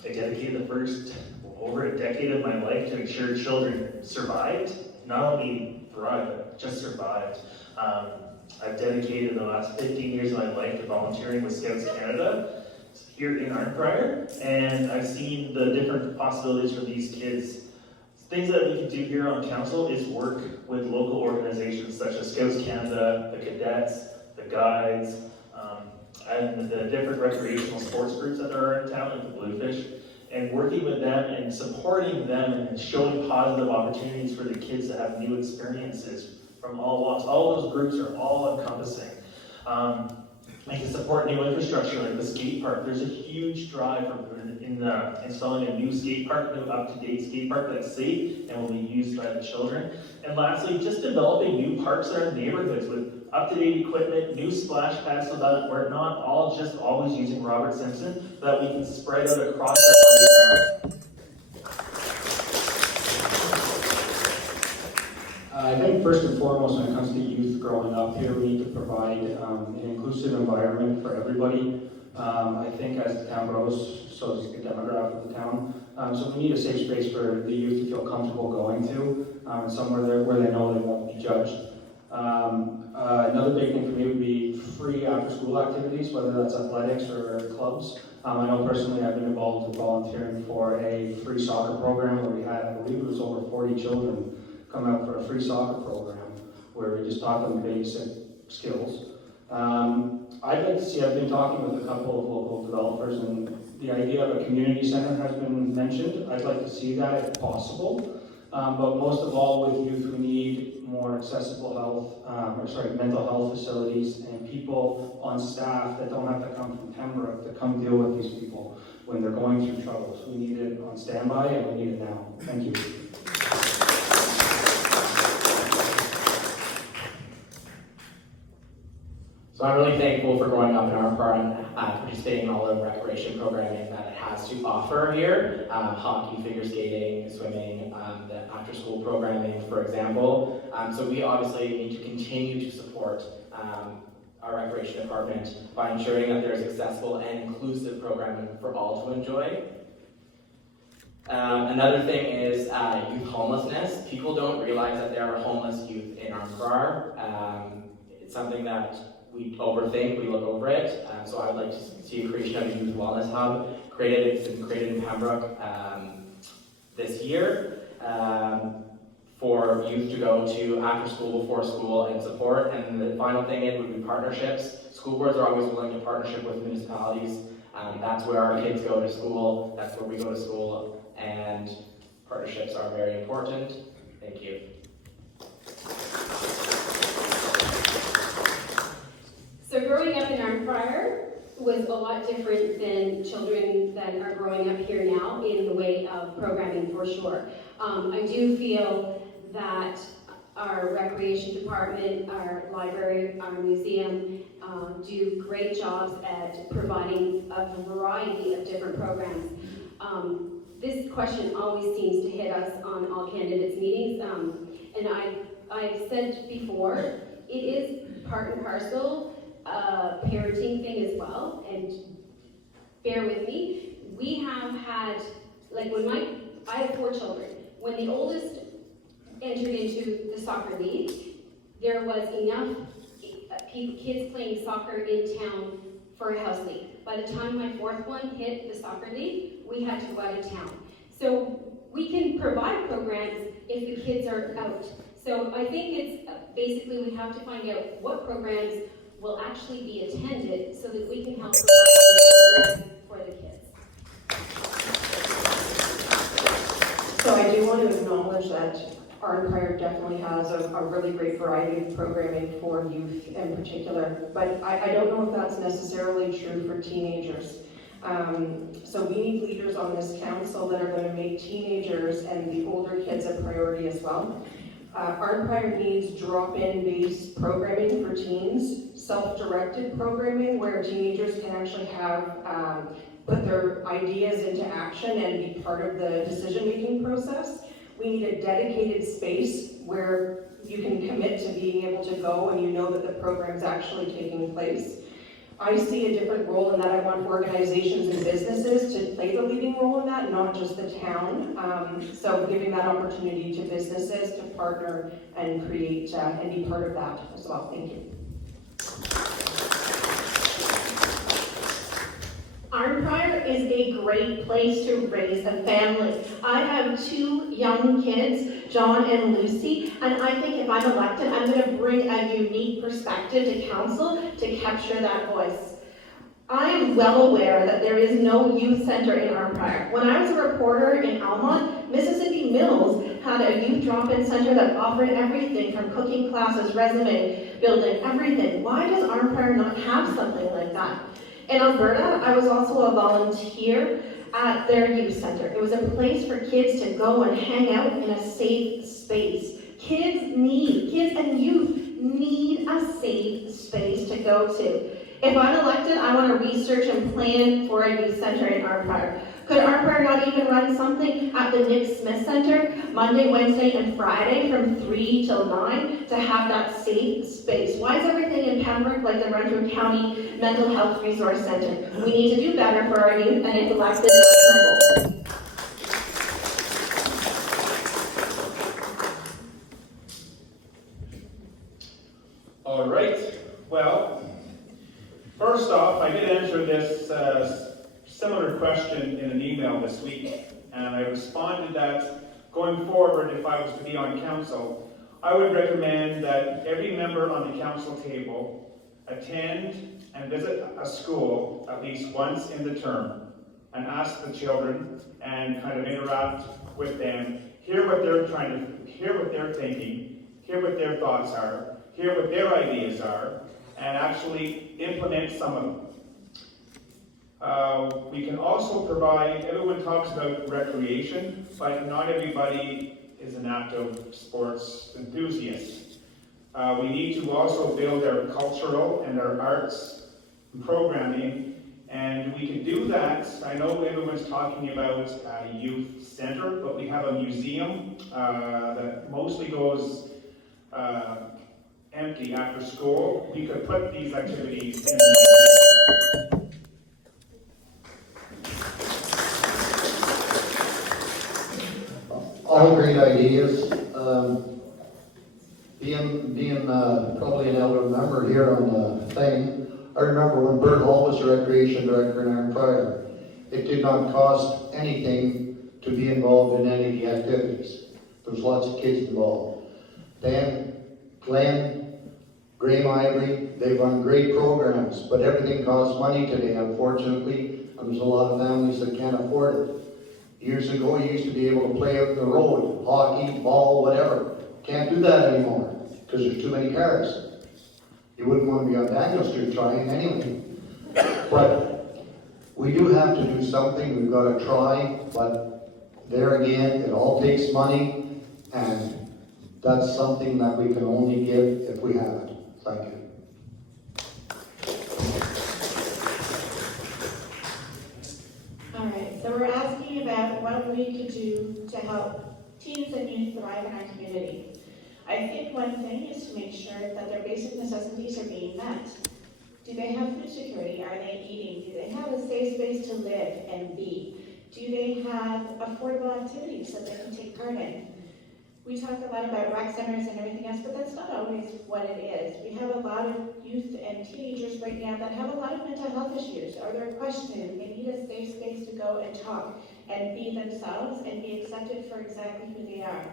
dedicated the first over a decade of my life to ensure children survived, not only thrived, but just survived. I've dedicated the last 15 years of my life to volunteering with Scouts Canada here in Arnprior, and I've seen the different possibilities for these kids. Things that we can do here on council is work with local organizations such as Scouts Canada, the Cadets, the Guides, and the different recreational sports groups that are in town, like the Bluefish, and working with them and supporting them and showing positive opportunities for the kids to have new experiences from all walks. All those groups are all encompassing. I can support new infrastructure like the skate park. There's a huge drive in installing a new skate park, new up-to-date skate park that's safe and will be used by the children. And lastly, just developing new parks in our neighborhoods with up-to-date equipment, new splash pads, so that we're not all just always using Robert Simpson, but that we can spread out across our town. I think first and foremost, when it comes to youth growing up here, we need to provide an inclusive environment for everybody. I think as the town grows, so does the demographic of the town. So we need a safe space for the youth to feel comfortable going to, and somewhere where they know they won't be judged. Another big thing for me would be free after-school activities, whether that's athletics or clubs. I know personally I've been involved with volunteering for a free soccer program where we had, I believe it was over 40 children come out for a free soccer program where we just taught them basic skills. I'd like to see, I've been talking with a couple of local developers, and the idea of a community center has been mentioned. I'd like to see that if possible. But most of all, with youth, we need more accessible mental health facilities and people on staff that don't have to come from Pembroke to come deal with these people when they're going through troubles. We need it on standby, and we need it now. Thank you. So I'm really thankful for growing up in Arnprior and participating in all the recreation programming that it has to offer here. Hockey, figure skating, swimming, the after-school programming, for example. So we obviously need to continue to support our recreation department by ensuring that there's accessible and inclusive programming for all to enjoy. Another thing is youth homelessness. People don't realize that there are homeless youth in Arnprior. It's something that we overthink, we look over it. So I would like to see a creation of a youth wellness hub. It's been created in Pembroke this year for youth to go to after school, before school, and support. And the final thing would be partnerships. School boards are always willing to partnership with municipalities. That's where our kids go to school, that's where we go to school, and partnerships are very important. Thank you. So growing up in Arnprior was a lot different than children that are growing up here now in the way of programming, for sure. I do feel that our recreation department, our library, our museum do great jobs at providing a variety of different programs. This question always seems to hit us on all candidates meetings, and I've said before, it is part and parcel parenting thing as well, and bear with me. We have had, like I have 4 children. When the oldest entered into the soccer league. There was enough kids playing soccer in town for a house league. By the time my fourth one hit the soccer league, we had to go out of town. So we can provide programs if the kids are out. So I think it's basically we have to find out what programs will actually be attended so that we can help provide programs for the kids. So I do want to acknowledge that Arnprior definitely has a really great variety of programming for youth in particular, but I don't know if that's necessarily true for teenagers. So we need leaders on this council that are going to make teenagers and the older kids a priority as well. Arnprior needs drop-in based programming for teens, self-directed programming where teenagers can actually have put their ideas into action and be part of the decision-making process. We need a dedicated space where you can commit to being able to go and you know that the program's actually taking place. I see a different role in that. I want organizations and businesses to play the leading role in that, not just the town. So giving that opportunity to businesses to partner and create and be part of that as well. Thank you. Arnprior is a great place to raise a family. I have 2 young kids, John and Lucy, and I think if I'm elected, I'm going to bring a unique perspective to council to capture that voice. I am well aware that there is no youth center in Arnprior. When I was a reporter in Almont, Mississippi Mills had a youth drop-in center that offered everything from cooking classes, resume building, everything. Why does Arnprior not have something like that? In Alberta, I was also a volunteer at their youth center. It was a place for kids to go and hang out in a safe space. Kids and youth need a safe space to go to. If I'm elected, I want to research and plan for a youth center in Arnprior. Could Arnprior not even run something at the Nick Smith Center Monday, Wednesday, and Friday from 3 till 9 to have that safe space? Why is everything in Pembroke like the Renfrew County Mental Health Resource Center? We need to do better for our youth, and if elected, that's my goal. All right, well, first off, I did answer this similar question in an email this week, and I responded that going forward, if I was to be on council, I would recommend that every member on the council table attend and visit a school at least once in the term and ask the children and kind of interact with them, hear what they're hear what they're thinking, hear what their thoughts are, hear what their ideas are, and actually implement some of them. We can also provide, everyone talks about recreation, but not everybody is an active sports enthusiast. We need to also build our cultural and our arts programming, and we can do that. I know everyone's talking about a youth center, but we have a museum that mostly goes empty after school. We could put these activities in All great ideas. Being probably an elder member here on the thing, I remember when Bert Hall was the recreation director in Arnprior, it did not cost anything to be involved in any of the activities. There was lots of kids involved. Dan, Glenn, Graham Ivory, they run great programs, but everything costs money today, unfortunately, and there's a lot of families that can't afford it. Years ago, you used to be able to play out in the road, hockey, ball, whatever. Can't do that anymore, because there's too many cars. You wouldn't want to be on Daniel Street trying anyway. But we do have to do something, we've got to try, but there again, it all takes money, and that's something that we can only give if we have it. Thank you. All right, so we're asking about what we could do to help teens and youth thrive in our community. I think one thing is to make sure that their basic necessities are being met. Do they have food security? Are they eating? Do they have a safe space to live and be? Do they have affordable activities that they can take part in? We talk a lot about rec centers and everything else, but that's not always what it is. We have a lot of youth and teenagers right now that have a lot of mental health issues, or they're questioning. They need a safe space to go and talk and be themselves and be accepted for exactly who they are.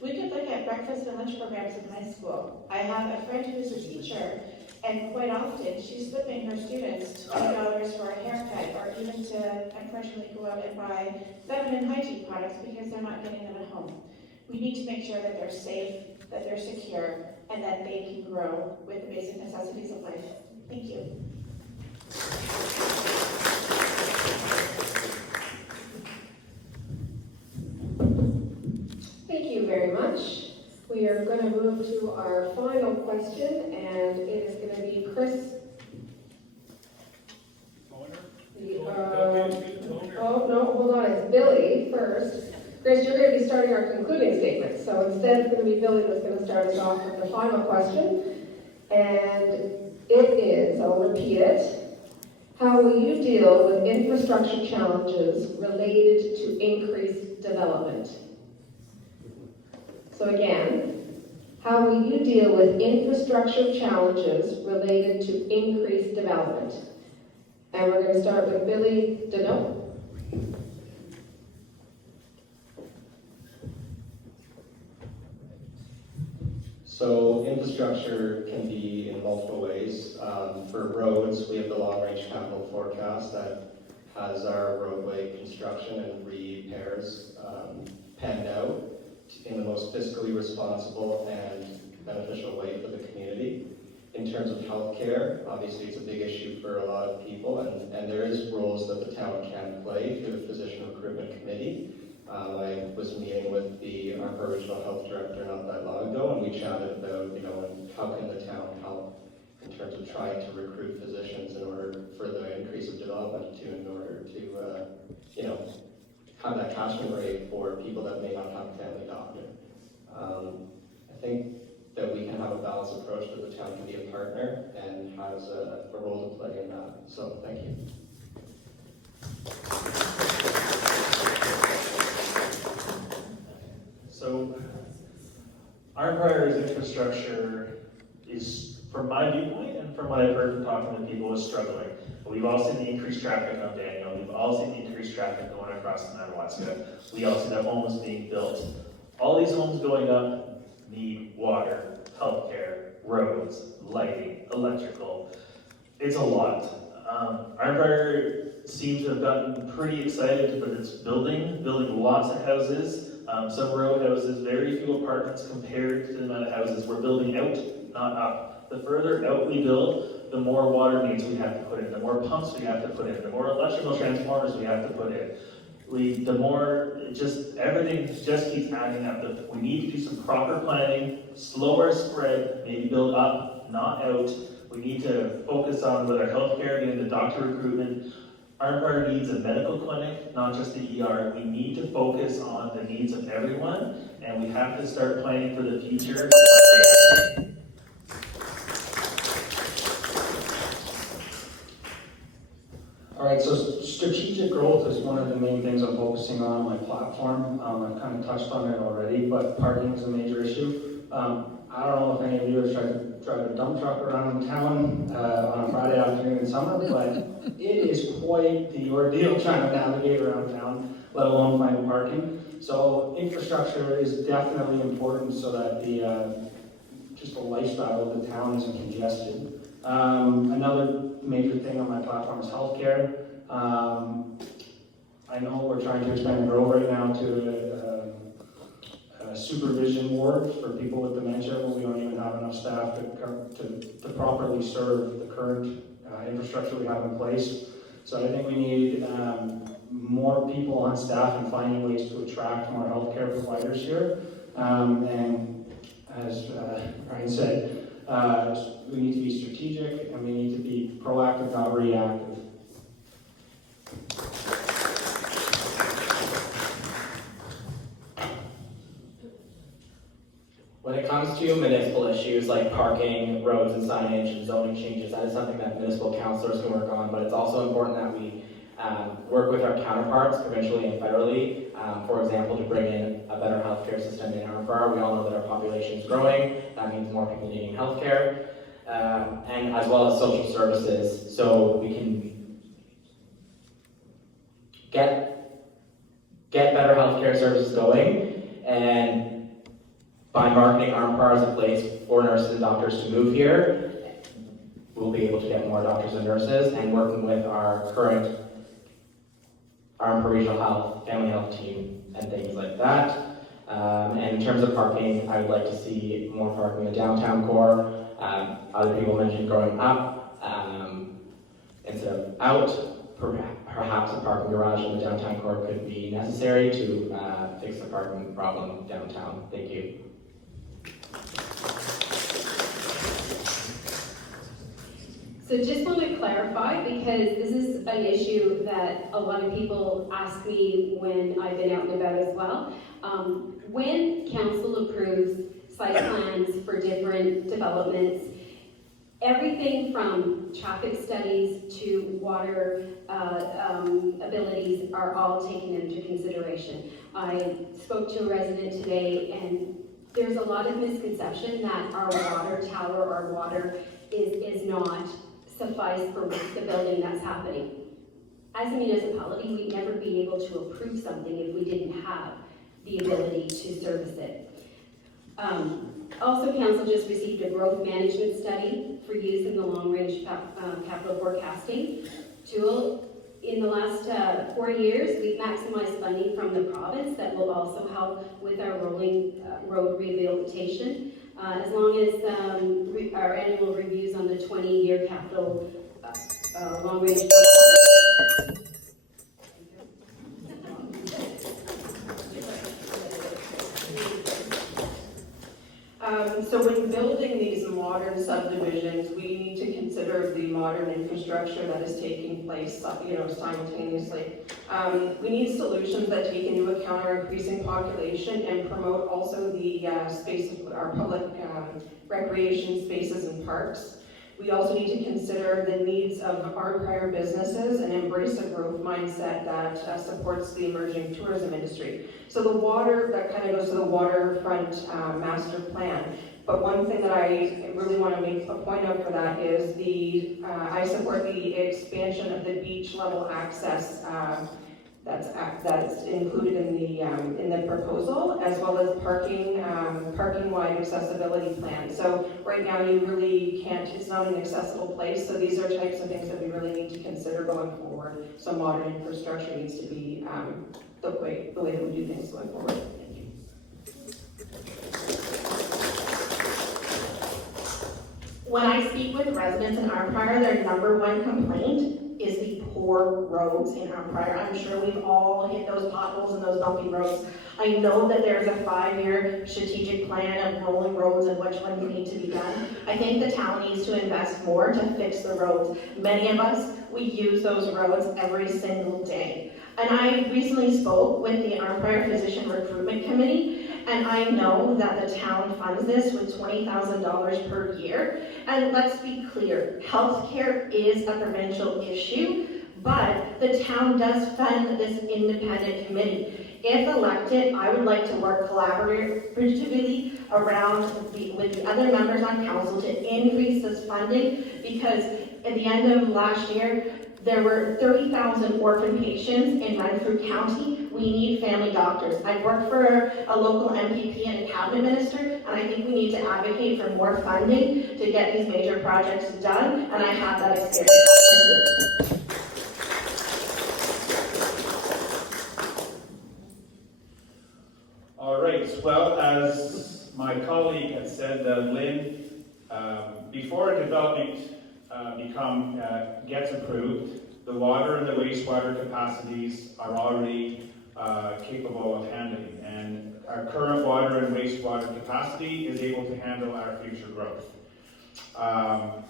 We could look at breakfast and lunch programs in high school. I have a friend who is a teacher, and quite often she's flipping her students $20 for a haircut, or even to unfortunately go out and buy feminine hygiene products because they're not getting them at home. We need to make sure that they're safe, that they're secure, and that they can grow with the basic necessities of life. Thank you. Thank you very much. We are going to move to our final question, and it is going to be Chris. Oh, no, hold on, it's Billy first. Chris, you're going to be starting our concluding statement. So instead, it's going to be Billy that's going to start us off with the final question. And it is, I'll repeat it, how will you deal with infrastructure challenges related to increased development? So again, how will you deal with infrastructure challenges related to increased development? And we're going to start with Billy Deneau. So infrastructure can be in multiple ways. For roads, we have the long-range capital forecast that has our roadway construction and repairs penned out in the most fiscally responsible and beneficial way for the community. In terms of healthcare, obviously it's a big issue for a lot of people, and there is roles that the town can play through the physician recruitment committee. I was meeting with our Regional Health Director not that long ago, and we chatted about, how can the town help in terms of trying to recruit physicians in order for the increase of development in order to, have that catchment rate for people that may not have a family doctor. I think that we can have a balanced approach, that the town can be a partner and has a role to play in that. So, thank you. So, Arnprior's infrastructure is, from my viewpoint and from what I've heard from talking to people, is struggling. We've all seen the increased traffic on Daniel. We've all seen the increased traffic going across the Madawaska. We all see the homes being built. All these homes going up need water, healthcare, roads, lighting, electrical. It's a lot. Arnprior seems to have gotten pretty excited with its building lots of houses. Some row houses, very few apartments compared to the amount of houses we're building out, not up. The further out we build, the more water mains we have to put in, the more pumps we have to put in, the more electrical transformers we have to put in. The more, everything just keeps adding up. We need to do some proper planning, slower spread, maybe build up, not out. We need to focus on with our healthcare and the doctor recruitment. Arnprior needs a medical clinic, not just the ER. We need to focus on the needs of everyone, and we have to start planning for the future. All right, so strategic growth is one of the main things I'm focusing on my platform. I've kind of touched on it already, but parking is a major issue. I don't know if any of you have tried to drive a dump truck around town on a Friday afternoon in summer, but it is quite the ordeal trying to navigate around town, let alone find parking. So infrastructure is definitely important so that just the lifestyle of the town isn't congested. Another major thing on my platform is healthcare. I know we're trying to expand and grow right now to a supervision ward for people with dementia, but we don't even have enough staff to properly serve the current infrastructure we have in place. So I think we need more people on staff and finding ways to attract more healthcare providers here. And as Ryan said, we need to be strategic and we need to be proactive, not reactive. When it comes to municipal issues like parking, roads and signage and zoning changes, that is something that municipal councillors can work on, but it's also important that we work with our counterparts, provincially and federally, for example, to bring in a better healthcare system in Arnprior. We all know that our population is growing. That means more people needing healthcare, and as well as social services, so we can get better healthcare services going, and by marketing Arnprior as a place for nurses and doctors to move here, we'll be able to get more doctors and nurses, and working with our current Arnprior Regional Health, Family Health team, and things like that. And in terms of parking, I would like to see more parking in the downtown core. Other people mentioned growing up instead of out. Perhaps a parking garage in the downtown core could be necessary to fix the parking problem downtown. Thank you. So just want to clarify, because this is an issue that a lot of people ask me when I've been out and about as well. When council approves site plans for different developments, everything from traffic studies to water abilities are all taken into consideration. I spoke to a resident today, and there's a lot of misconception that our water tower, our water is not suffice for the building that's happening. As a municipality, we'd never be able to approve something if we didn't have the ability to service it. Also, council just received a growth management study for use in the long-range capital forecasting tool. In the last 4 years, we've maximized funding from the province that will also help with our rolling road rehabilitation, as long as our annual reviews on the 20-year capital long-range. So when building these modern subdivisions, we need to consider the modern infrastructure that is taking place, simultaneously. We need solutions that take into account our increasing population and promote also the spaces, our public recreation spaces and parks. We also need to consider the needs of Arnprior businesses and embrace a growth mindset that supports the emerging tourism industry. So the water, that kind of goes to the waterfront master plan. But one thing that I really want to make a point of for that is I support the expansion of the beach level access that's included in the proposal, as well as parking wide accessibility plan. So right now you really can't, it's not an accessible place, so these are types of things that we really need to consider going forward. So modern infrastructure needs to be the way that we do things going forward. Thank you. When I speak with residents in Arnprior, their number one complaint is the poor roads in Arnprior. I'm sure we've all hit those potholes and those bumpy roads. I know that there's a 5-year strategic plan of rolling roads and which ones need to be done. I think the town needs to invest more to fix the roads. Many of us, we use those roads every single day. And I recently spoke with the Arnprior Physician Recruitment Committee, and I know that the town funds this with $20,000 per year. And let's be clear, healthcare is a provincial issue, but the town does fund this independent committee. If elected, I would like to work collaboratively with the other members on council to increase this funding, because at the end of last year, there were 30,000 orphan patients in Renfrew County. We need family doctors. I work for a local MPP and a cabinet minister, and I think we need to advocate for more funding to get these major projects done, and I have that experience. Thank you. All right, well, as my colleague had said, Lynn, before a development gets approved, the water and the wastewater capacities are already capable of handling. And our current water and wastewater capacity is able to handle our future growth. Our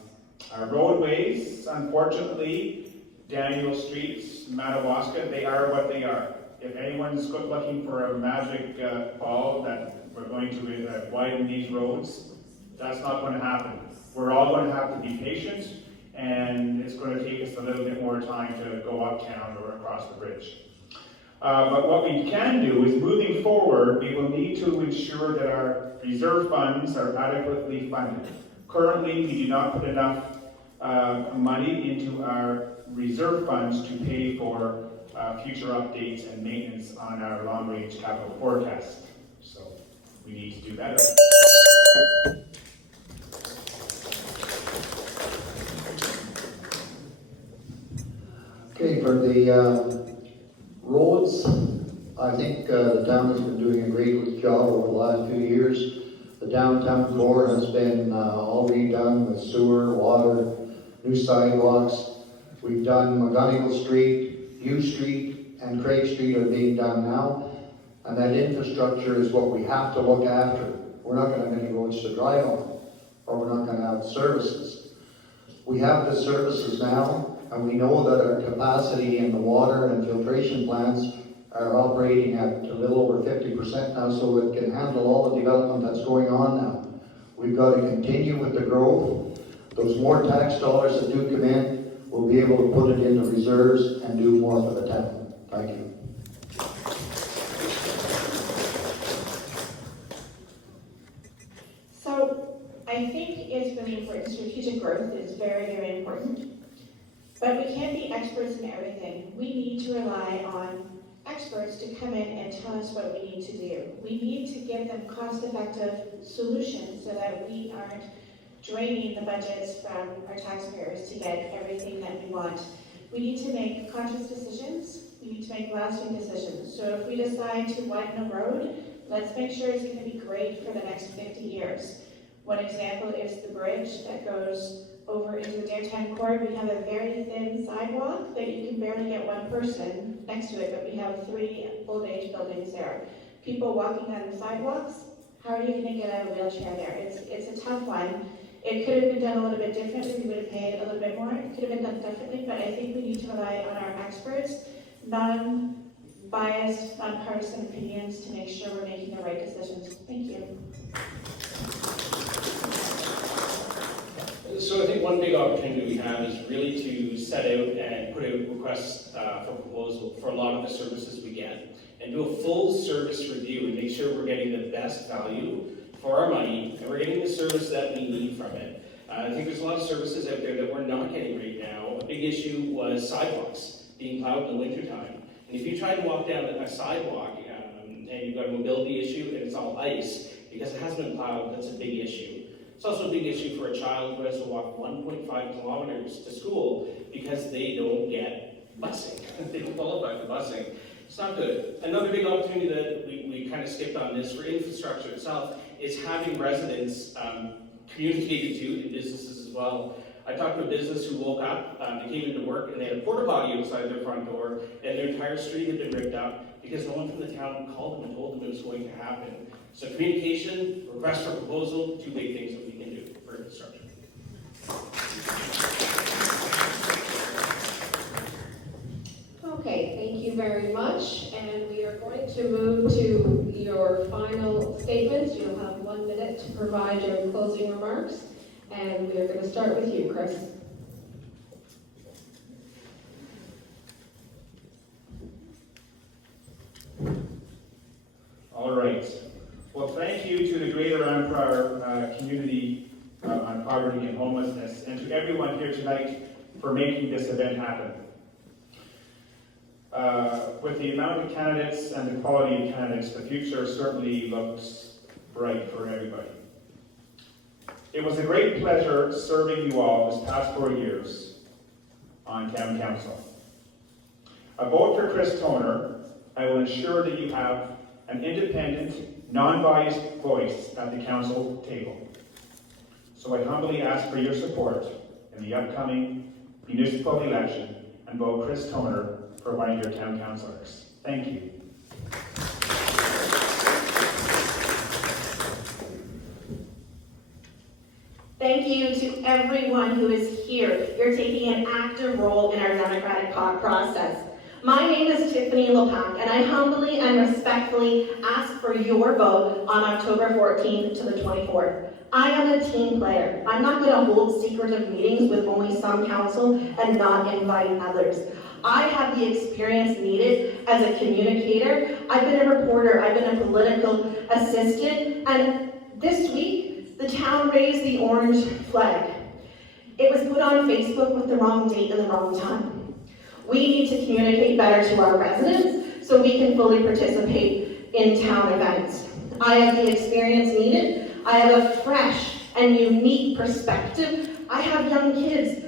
roadways, unfortunately, Daniel Streets, Madawaska, they are what they are. If anyone's looking for a magic ball that we're going to widen these roads, that's not going to happen. We're all going to have to be patient and it's going to take us a little bit more time to go uptown or across the bridge. But what we can do is, moving forward, we will need to ensure that our reserve funds are adequately funded. Currently, we do not put enough money into our reserve funds to pay for future updates and maintenance on our long-range capital forecast. So we need to do better. Okay, for the roads, I think the town has been doing a great job over the last few years. The downtown core has been all redone with sewer, water, new sidewalks. We've done McGonigal Street, U Street, and Craig Street are being done now. And that infrastructure is what we have to look after. We're not going to have any roads to drive on, or we're not going to have services. We have the services now, and we know that our capacity in the water and filtration plants are operating at a little over 50% now, so it can handle all the development that's going on now. We've got to continue with the growth. Those more tax dollars that do come in, we'll be able to put it into reserves and do more for the town. Thank you. So I think it's really important. Strategic growth is very, very important. But we can't be experts in everything. We need to rely on experts to come in and tell us what we need to do. We need to give them cost-effective solutions so that we aren't draining the budgets from our taxpayers to get everything that we want. We need to make conscious decisions. We need to make lasting decisions. So if we decide to widen a road, let's make sure it's going to be great for the next 50 years. One example is the bridge that goes over into the downtown core. We have a very thin sidewalk that you can barely get one person next to it, but we have 3 old age buildings there. People walking on the sidewalks, how are you going to get out of a wheelchair there? It's a tough one. It could have been done a little bit differently. We would have paid a little bit more. It could have been done differently, but I think we need to rely on our experts, non-biased, non-partisan opinions to make sure we're making the right decisions. Thank you. So I think one big opportunity we have is really to set out and put out requests for proposal for a lot of the services we get, and do a full service review and make sure we're getting the best value for our money and we're getting the service that we need from it. I think there's a lot of services out there that we're not getting right now. A big issue was sidewalks being plowed in the wintertime. And if you try to walk down a sidewalk and you've got a mobility issue and it's all ice because it hasn't been plowed, that's a big issue. It's also a big issue for a child who has to walk 1.5 kilometers to school because they don't get busing. They don't qualify for busing. It's not good. Another big opportunity that we kind of skipped on this for infrastructure itself is having residents communicated to in businesses as well. I talked to a business who woke up, they came into work and they had a porta potty outside their front door and their entire street had been ripped up because no one from the town called them and told them it was going to happen. So communication, request for proposal, 2 big things that we can do for infrastructure. Okay, thank you very much. And we are going to move to your final statements. You'll have 1 minute to provide your closing remarks. And we are going to start with you, Chris. All right. Well, thank you to the Greater Arnprior Community on Poverty and Homelessness, and to everyone here tonight for making this event happen. With the amount of candidates and the quality of candidates, the future certainly looks bright for everybody. It was a great pleasure serving you all this past 4 years on Town Council. A vote for Chris Toner, I will ensure that you have an independent, non-biased voice at the council table. So I humbly ask for your support in the upcoming municipal election and vote Chris Toner for one of your town councillors. Thank you. Thank you to everyone who is here. You're taking an active role in our democratic process. My name is Tiffany Lepak, and I humbly and respectfully ask for your vote on October 14th to the 24th. I am a team player. I'm not going to hold secretive meetings with only some council and not invite others. I have the experience needed as a communicator. I've been a reporter, I've been a political assistant, and this week, the town raised the orange flag. It was put on Facebook with the wrong date and the wrong time. We need to communicate better to our residents so we can fully participate in town events. I have the experience needed. I have a fresh and unique perspective. I have young kids.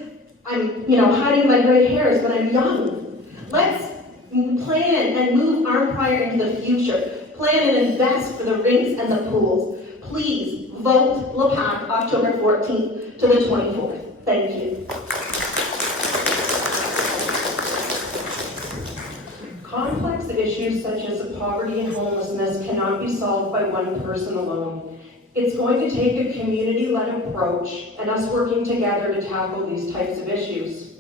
I'm, hiding my gray hairs, but I'm young. Let's plan and move Arnprior into the future. Plan and invest for the rinks and the pools. Please vote Lepak October 14th to the 24th. Thank you. Complex issues such as poverty and homelessness cannot be solved by one person alone. It's going to take a community-led approach and us working together to tackle these types of issues.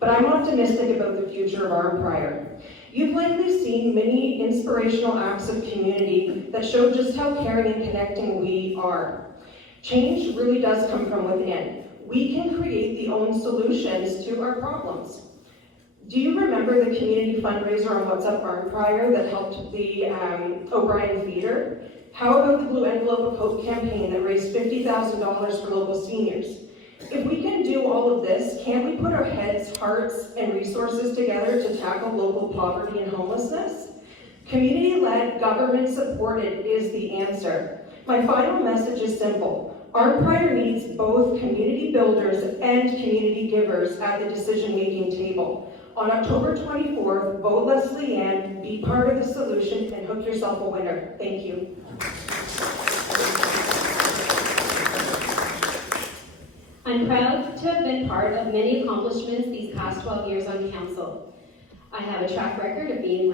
But I'm optimistic about the future of Arnprior. You've likely seen many inspirational acts of community that show just how caring and connecting we are. Change really does come from within. We can create the own solutions to our problems. Do you remember the community fundraiser on What's Up Arnprior that helped the O'Brien Theatre? How about the Blue Envelope of Hope campaign that raised $50,000 for local seniors? If we can do all of this, can't we put our heads, hearts, and resources together to tackle local poverty and homelessness? Community-led, government-supported is the answer. My final message is simple. Arnprior needs both community builders and community givers at the decision-making table. On October 24th, vote Leslie Ann, be part of the solution, and hook yourself a winner. Thank you. I'm proud to have been part of many accomplishments these past 12 years on council. I have a track record of being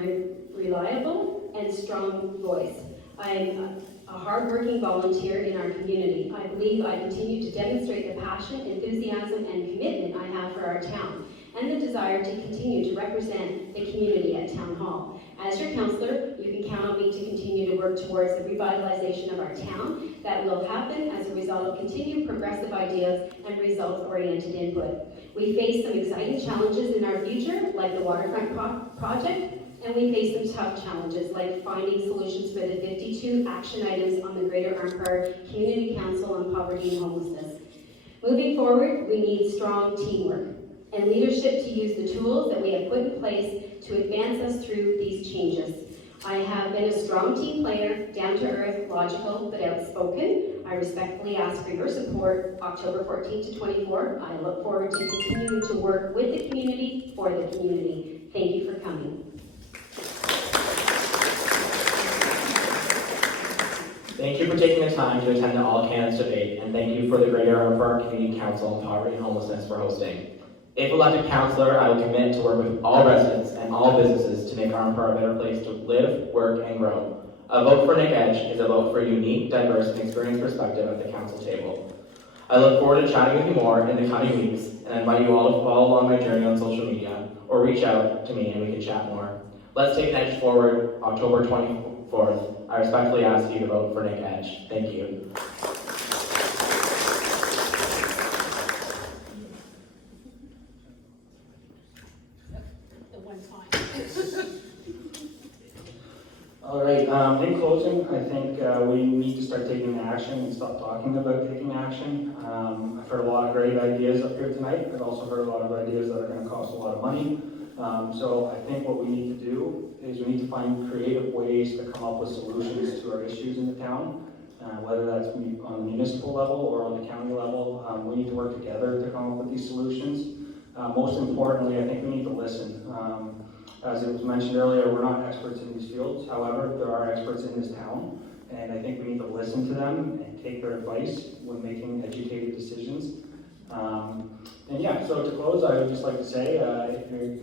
reliable and strong voice. I'm a hard-working volunteer in our community. I believe I continue to demonstrate the passion, enthusiasm, and commitment I have for our town, and the desire to continue to represent the community at Town Hall. As your councillor, you can count on me to continue to work towards the revitalization of our town. That will happen as a result of continued progressive ideas and results-oriented input. We face some exciting challenges in our future, like the waterfront project, and we face some tough challenges, like finding solutions for the 52 action items on the Greater Arnprior Community Council on Poverty and Homelessness. Moving forward, we need strong teamwork and leadership to use the tools that we have put in place to advance us through these changes. I have been a strong team player, down to earth, logical, but outspoken. I respectfully ask for your support October 14th to 24th. I look forward to continuing to work with the community for the community. Thank you for coming. Thank you for taking the time to attend the All Candidates debate, and thank you for the Greater Arnprior Community Council on Poverty and Homelessness for hosting. If elected councillor, I will commit to work with all residents and all businesses to make Arnprior a better place to live, work, and grow. A vote for Nick Edge is a vote for a unique, diverse, and experienced perspective at the council table. I look forward to chatting with you more in the coming weeks, and I invite you all to follow along my journey on social media, or reach out to me and we can chat more. Let's take an edge forward October 24th. I respectfully ask you to vote for Nick Edge. Thank you. All right, in closing, I think we need to start taking action and stop talking about taking action. I've heard a lot of great ideas up here tonight. I've also heard a lot of ideas that are going to cost a lot of money. So I think what we need to do is we need to find creative ways to come up with solutions to our issues in the town, whether that's on the municipal level or on the county level. We need to work together to come up with these solutions. Most importantly, I think we need to listen. As it was mentioned earlier, we're not experts in these fields. However, there are experts in this town, and I think we need to listen to them and take their advice when making educated decisions. And yeah, so to close, I would just like to say,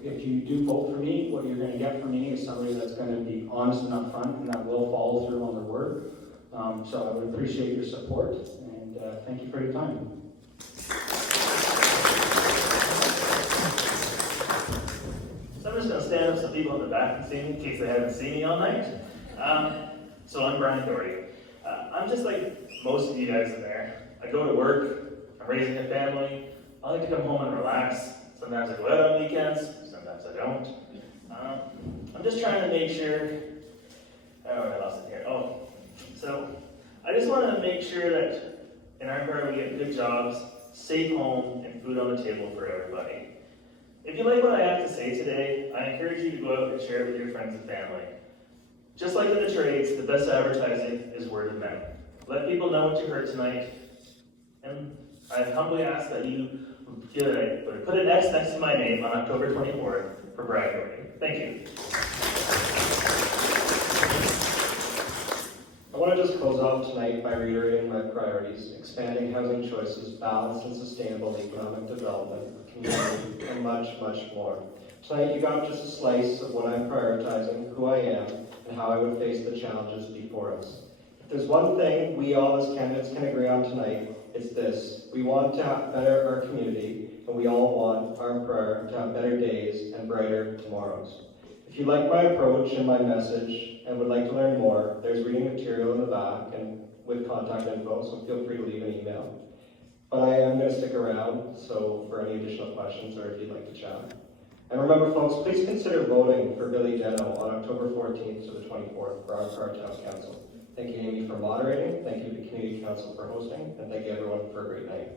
if you do vote for me, what you're going to get from me is somebody that's going to be honest and upfront, and that will follow through on their word. So I would appreciate your support, and thank you for your time. So I'm just going to stand up some people in the back can see me in case they haven't seen me all night. So I'm Brian Doherty. I'm just like most of you guys in there. I go to work, I'm raising a family, I like to come home and relax. Sometimes I go out on weekends, sometimes I don't. I'm just trying to make sure, I lost it here. So I just want to make sure that in Arnprior we get good jobs, safe home, and food on the table for everybody. If you like what I have to say today, I encourage you to go out and share it with your friends and family. Just like in the trades, the best advertising is word of mouth. Let people know what you heard tonight, and I humbly ask that you put an X next to my name on October 24th for Brian Doherty. Thank you. I want to just close off tonight by reiterating my priorities: expanding housing choices, balanced and sustainable economic development, community, and much, much more. Tonight you got just a slice of what I'm prioritizing, who I am, and how I would face the challenges before us. If there's one thing we all as candidates can agree on tonight, it's this: we want to better our community, and we all want Arnprior to have better days and brighter tomorrows. If you like my approach and my message and would like to learn more, there's reading material in the back and with contact info, so feel free to leave an email. But I am going to stick around, so for any additional questions or if you'd like to chat. And remember, folks, please consider voting for Billy Deno on October 14th to the 24th for Arnprior Town Council. Thank you, Amy, for moderating. Thank you to the Community Council for hosting. And thank you, everyone, for a great night.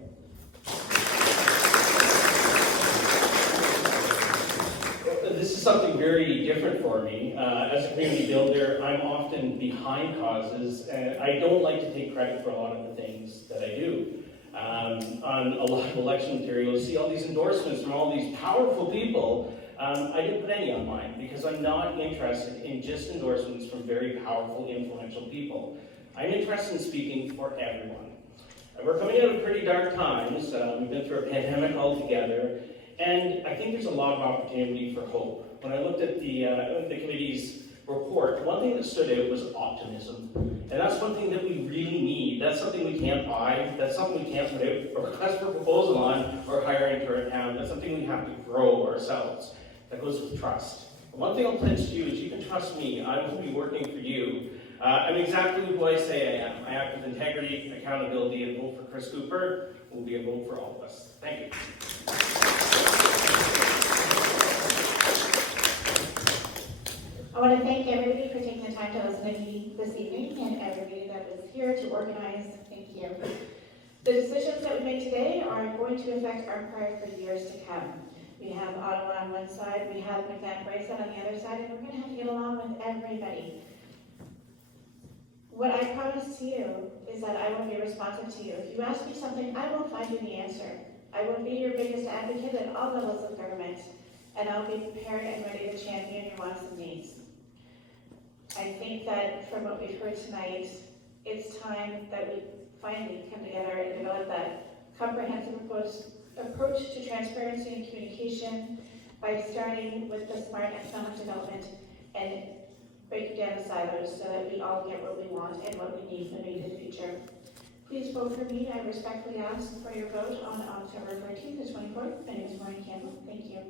This is something very different for me. As a community builder, I'm often behind causes, and I don't like to take credit for a lot of the things that I do. On a lot of election material, you see all these endorsements from all these powerful people. I didn't put any on mine because I'm not interested in just endorsements from very powerful, influential people. I'm interested in speaking for everyone. We're coming out of pretty dark times. We've been through a pandemic altogether, and I think there's a lot of opportunity for hope. When I looked at the committee's report, one thing that stood out was optimism. And that's one thing that we really need. That's something we can't buy. That's something we can't put out a request for proposal on or hire into our town. That's something we have to grow ourselves. That goes with trust. And one thing I'll pledge to you is you can trust me. I will be working for you. I'm exactly who I say I am. I act with integrity, accountability, and vote for Chris Cooper will be a vote for all of us. Thank you. I want to thank everybody for taking the time to listen to me this evening and everybody that was here to organize. Thank you. The decisions that we make today are going to affect Arnprior for years to come. We have Ottawa on one side, we have McNabb-Bryson on the other side, and we're going to have to get along with everybody. What I promise to you is that I will be responsive to you. If you ask me something, I will find you the answer. I will be your biggest advocate at all levels of government, and I'll be prepared and ready to champion your wants and needs. I think that from what we've heard tonight, it's time that we finally come together and develop that comprehensive approach to transparency and communication by starting with the smart economic development and breaking down the silos so that we all get what we want and what we need in the immediate future. Please vote for me. I respectfully ask for your vote on October 14th to 24th. My name is Maureen Campbell. Thank you.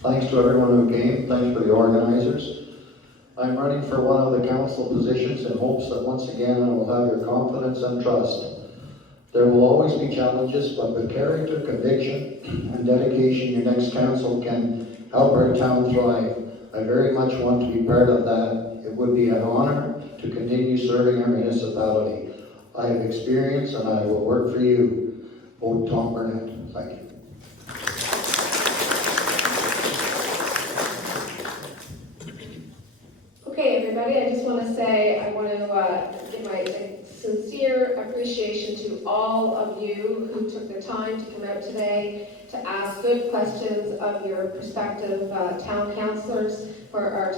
Thanks to everyone who came. Thanks for the organizers. I'm running for one of the council positions in hopes that once again I will have your confidence and trust. There will always be challenges, but with character, conviction, and dedication, your next council can help our town thrive. I very much want to be part of that. It would be an honor to continue serving our municipality. I have experience and I will work for you. Vote Tom Burnett. Thank you. Okay, everybody, I just want to say I want to give my sincere appreciation to all of you who took the time to come out today to ask good questions of your prospective town councillors, for our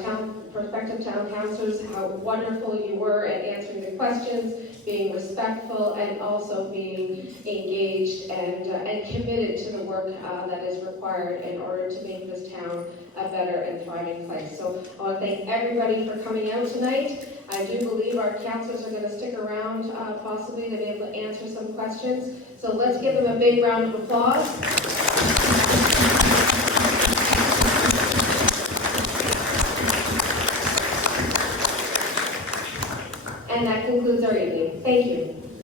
prospective town councillors, how wonderful you were at answering the questions, being respectful, and also being engaged and committed to the work that is required in order to make this town a better and thriving place. So I want to thank everybody for coming out tonight. I do believe our councillors are going to stick around possibly to be able to answer some questions. So let's give them a big round of applause. And that concludes our evening. Thank you.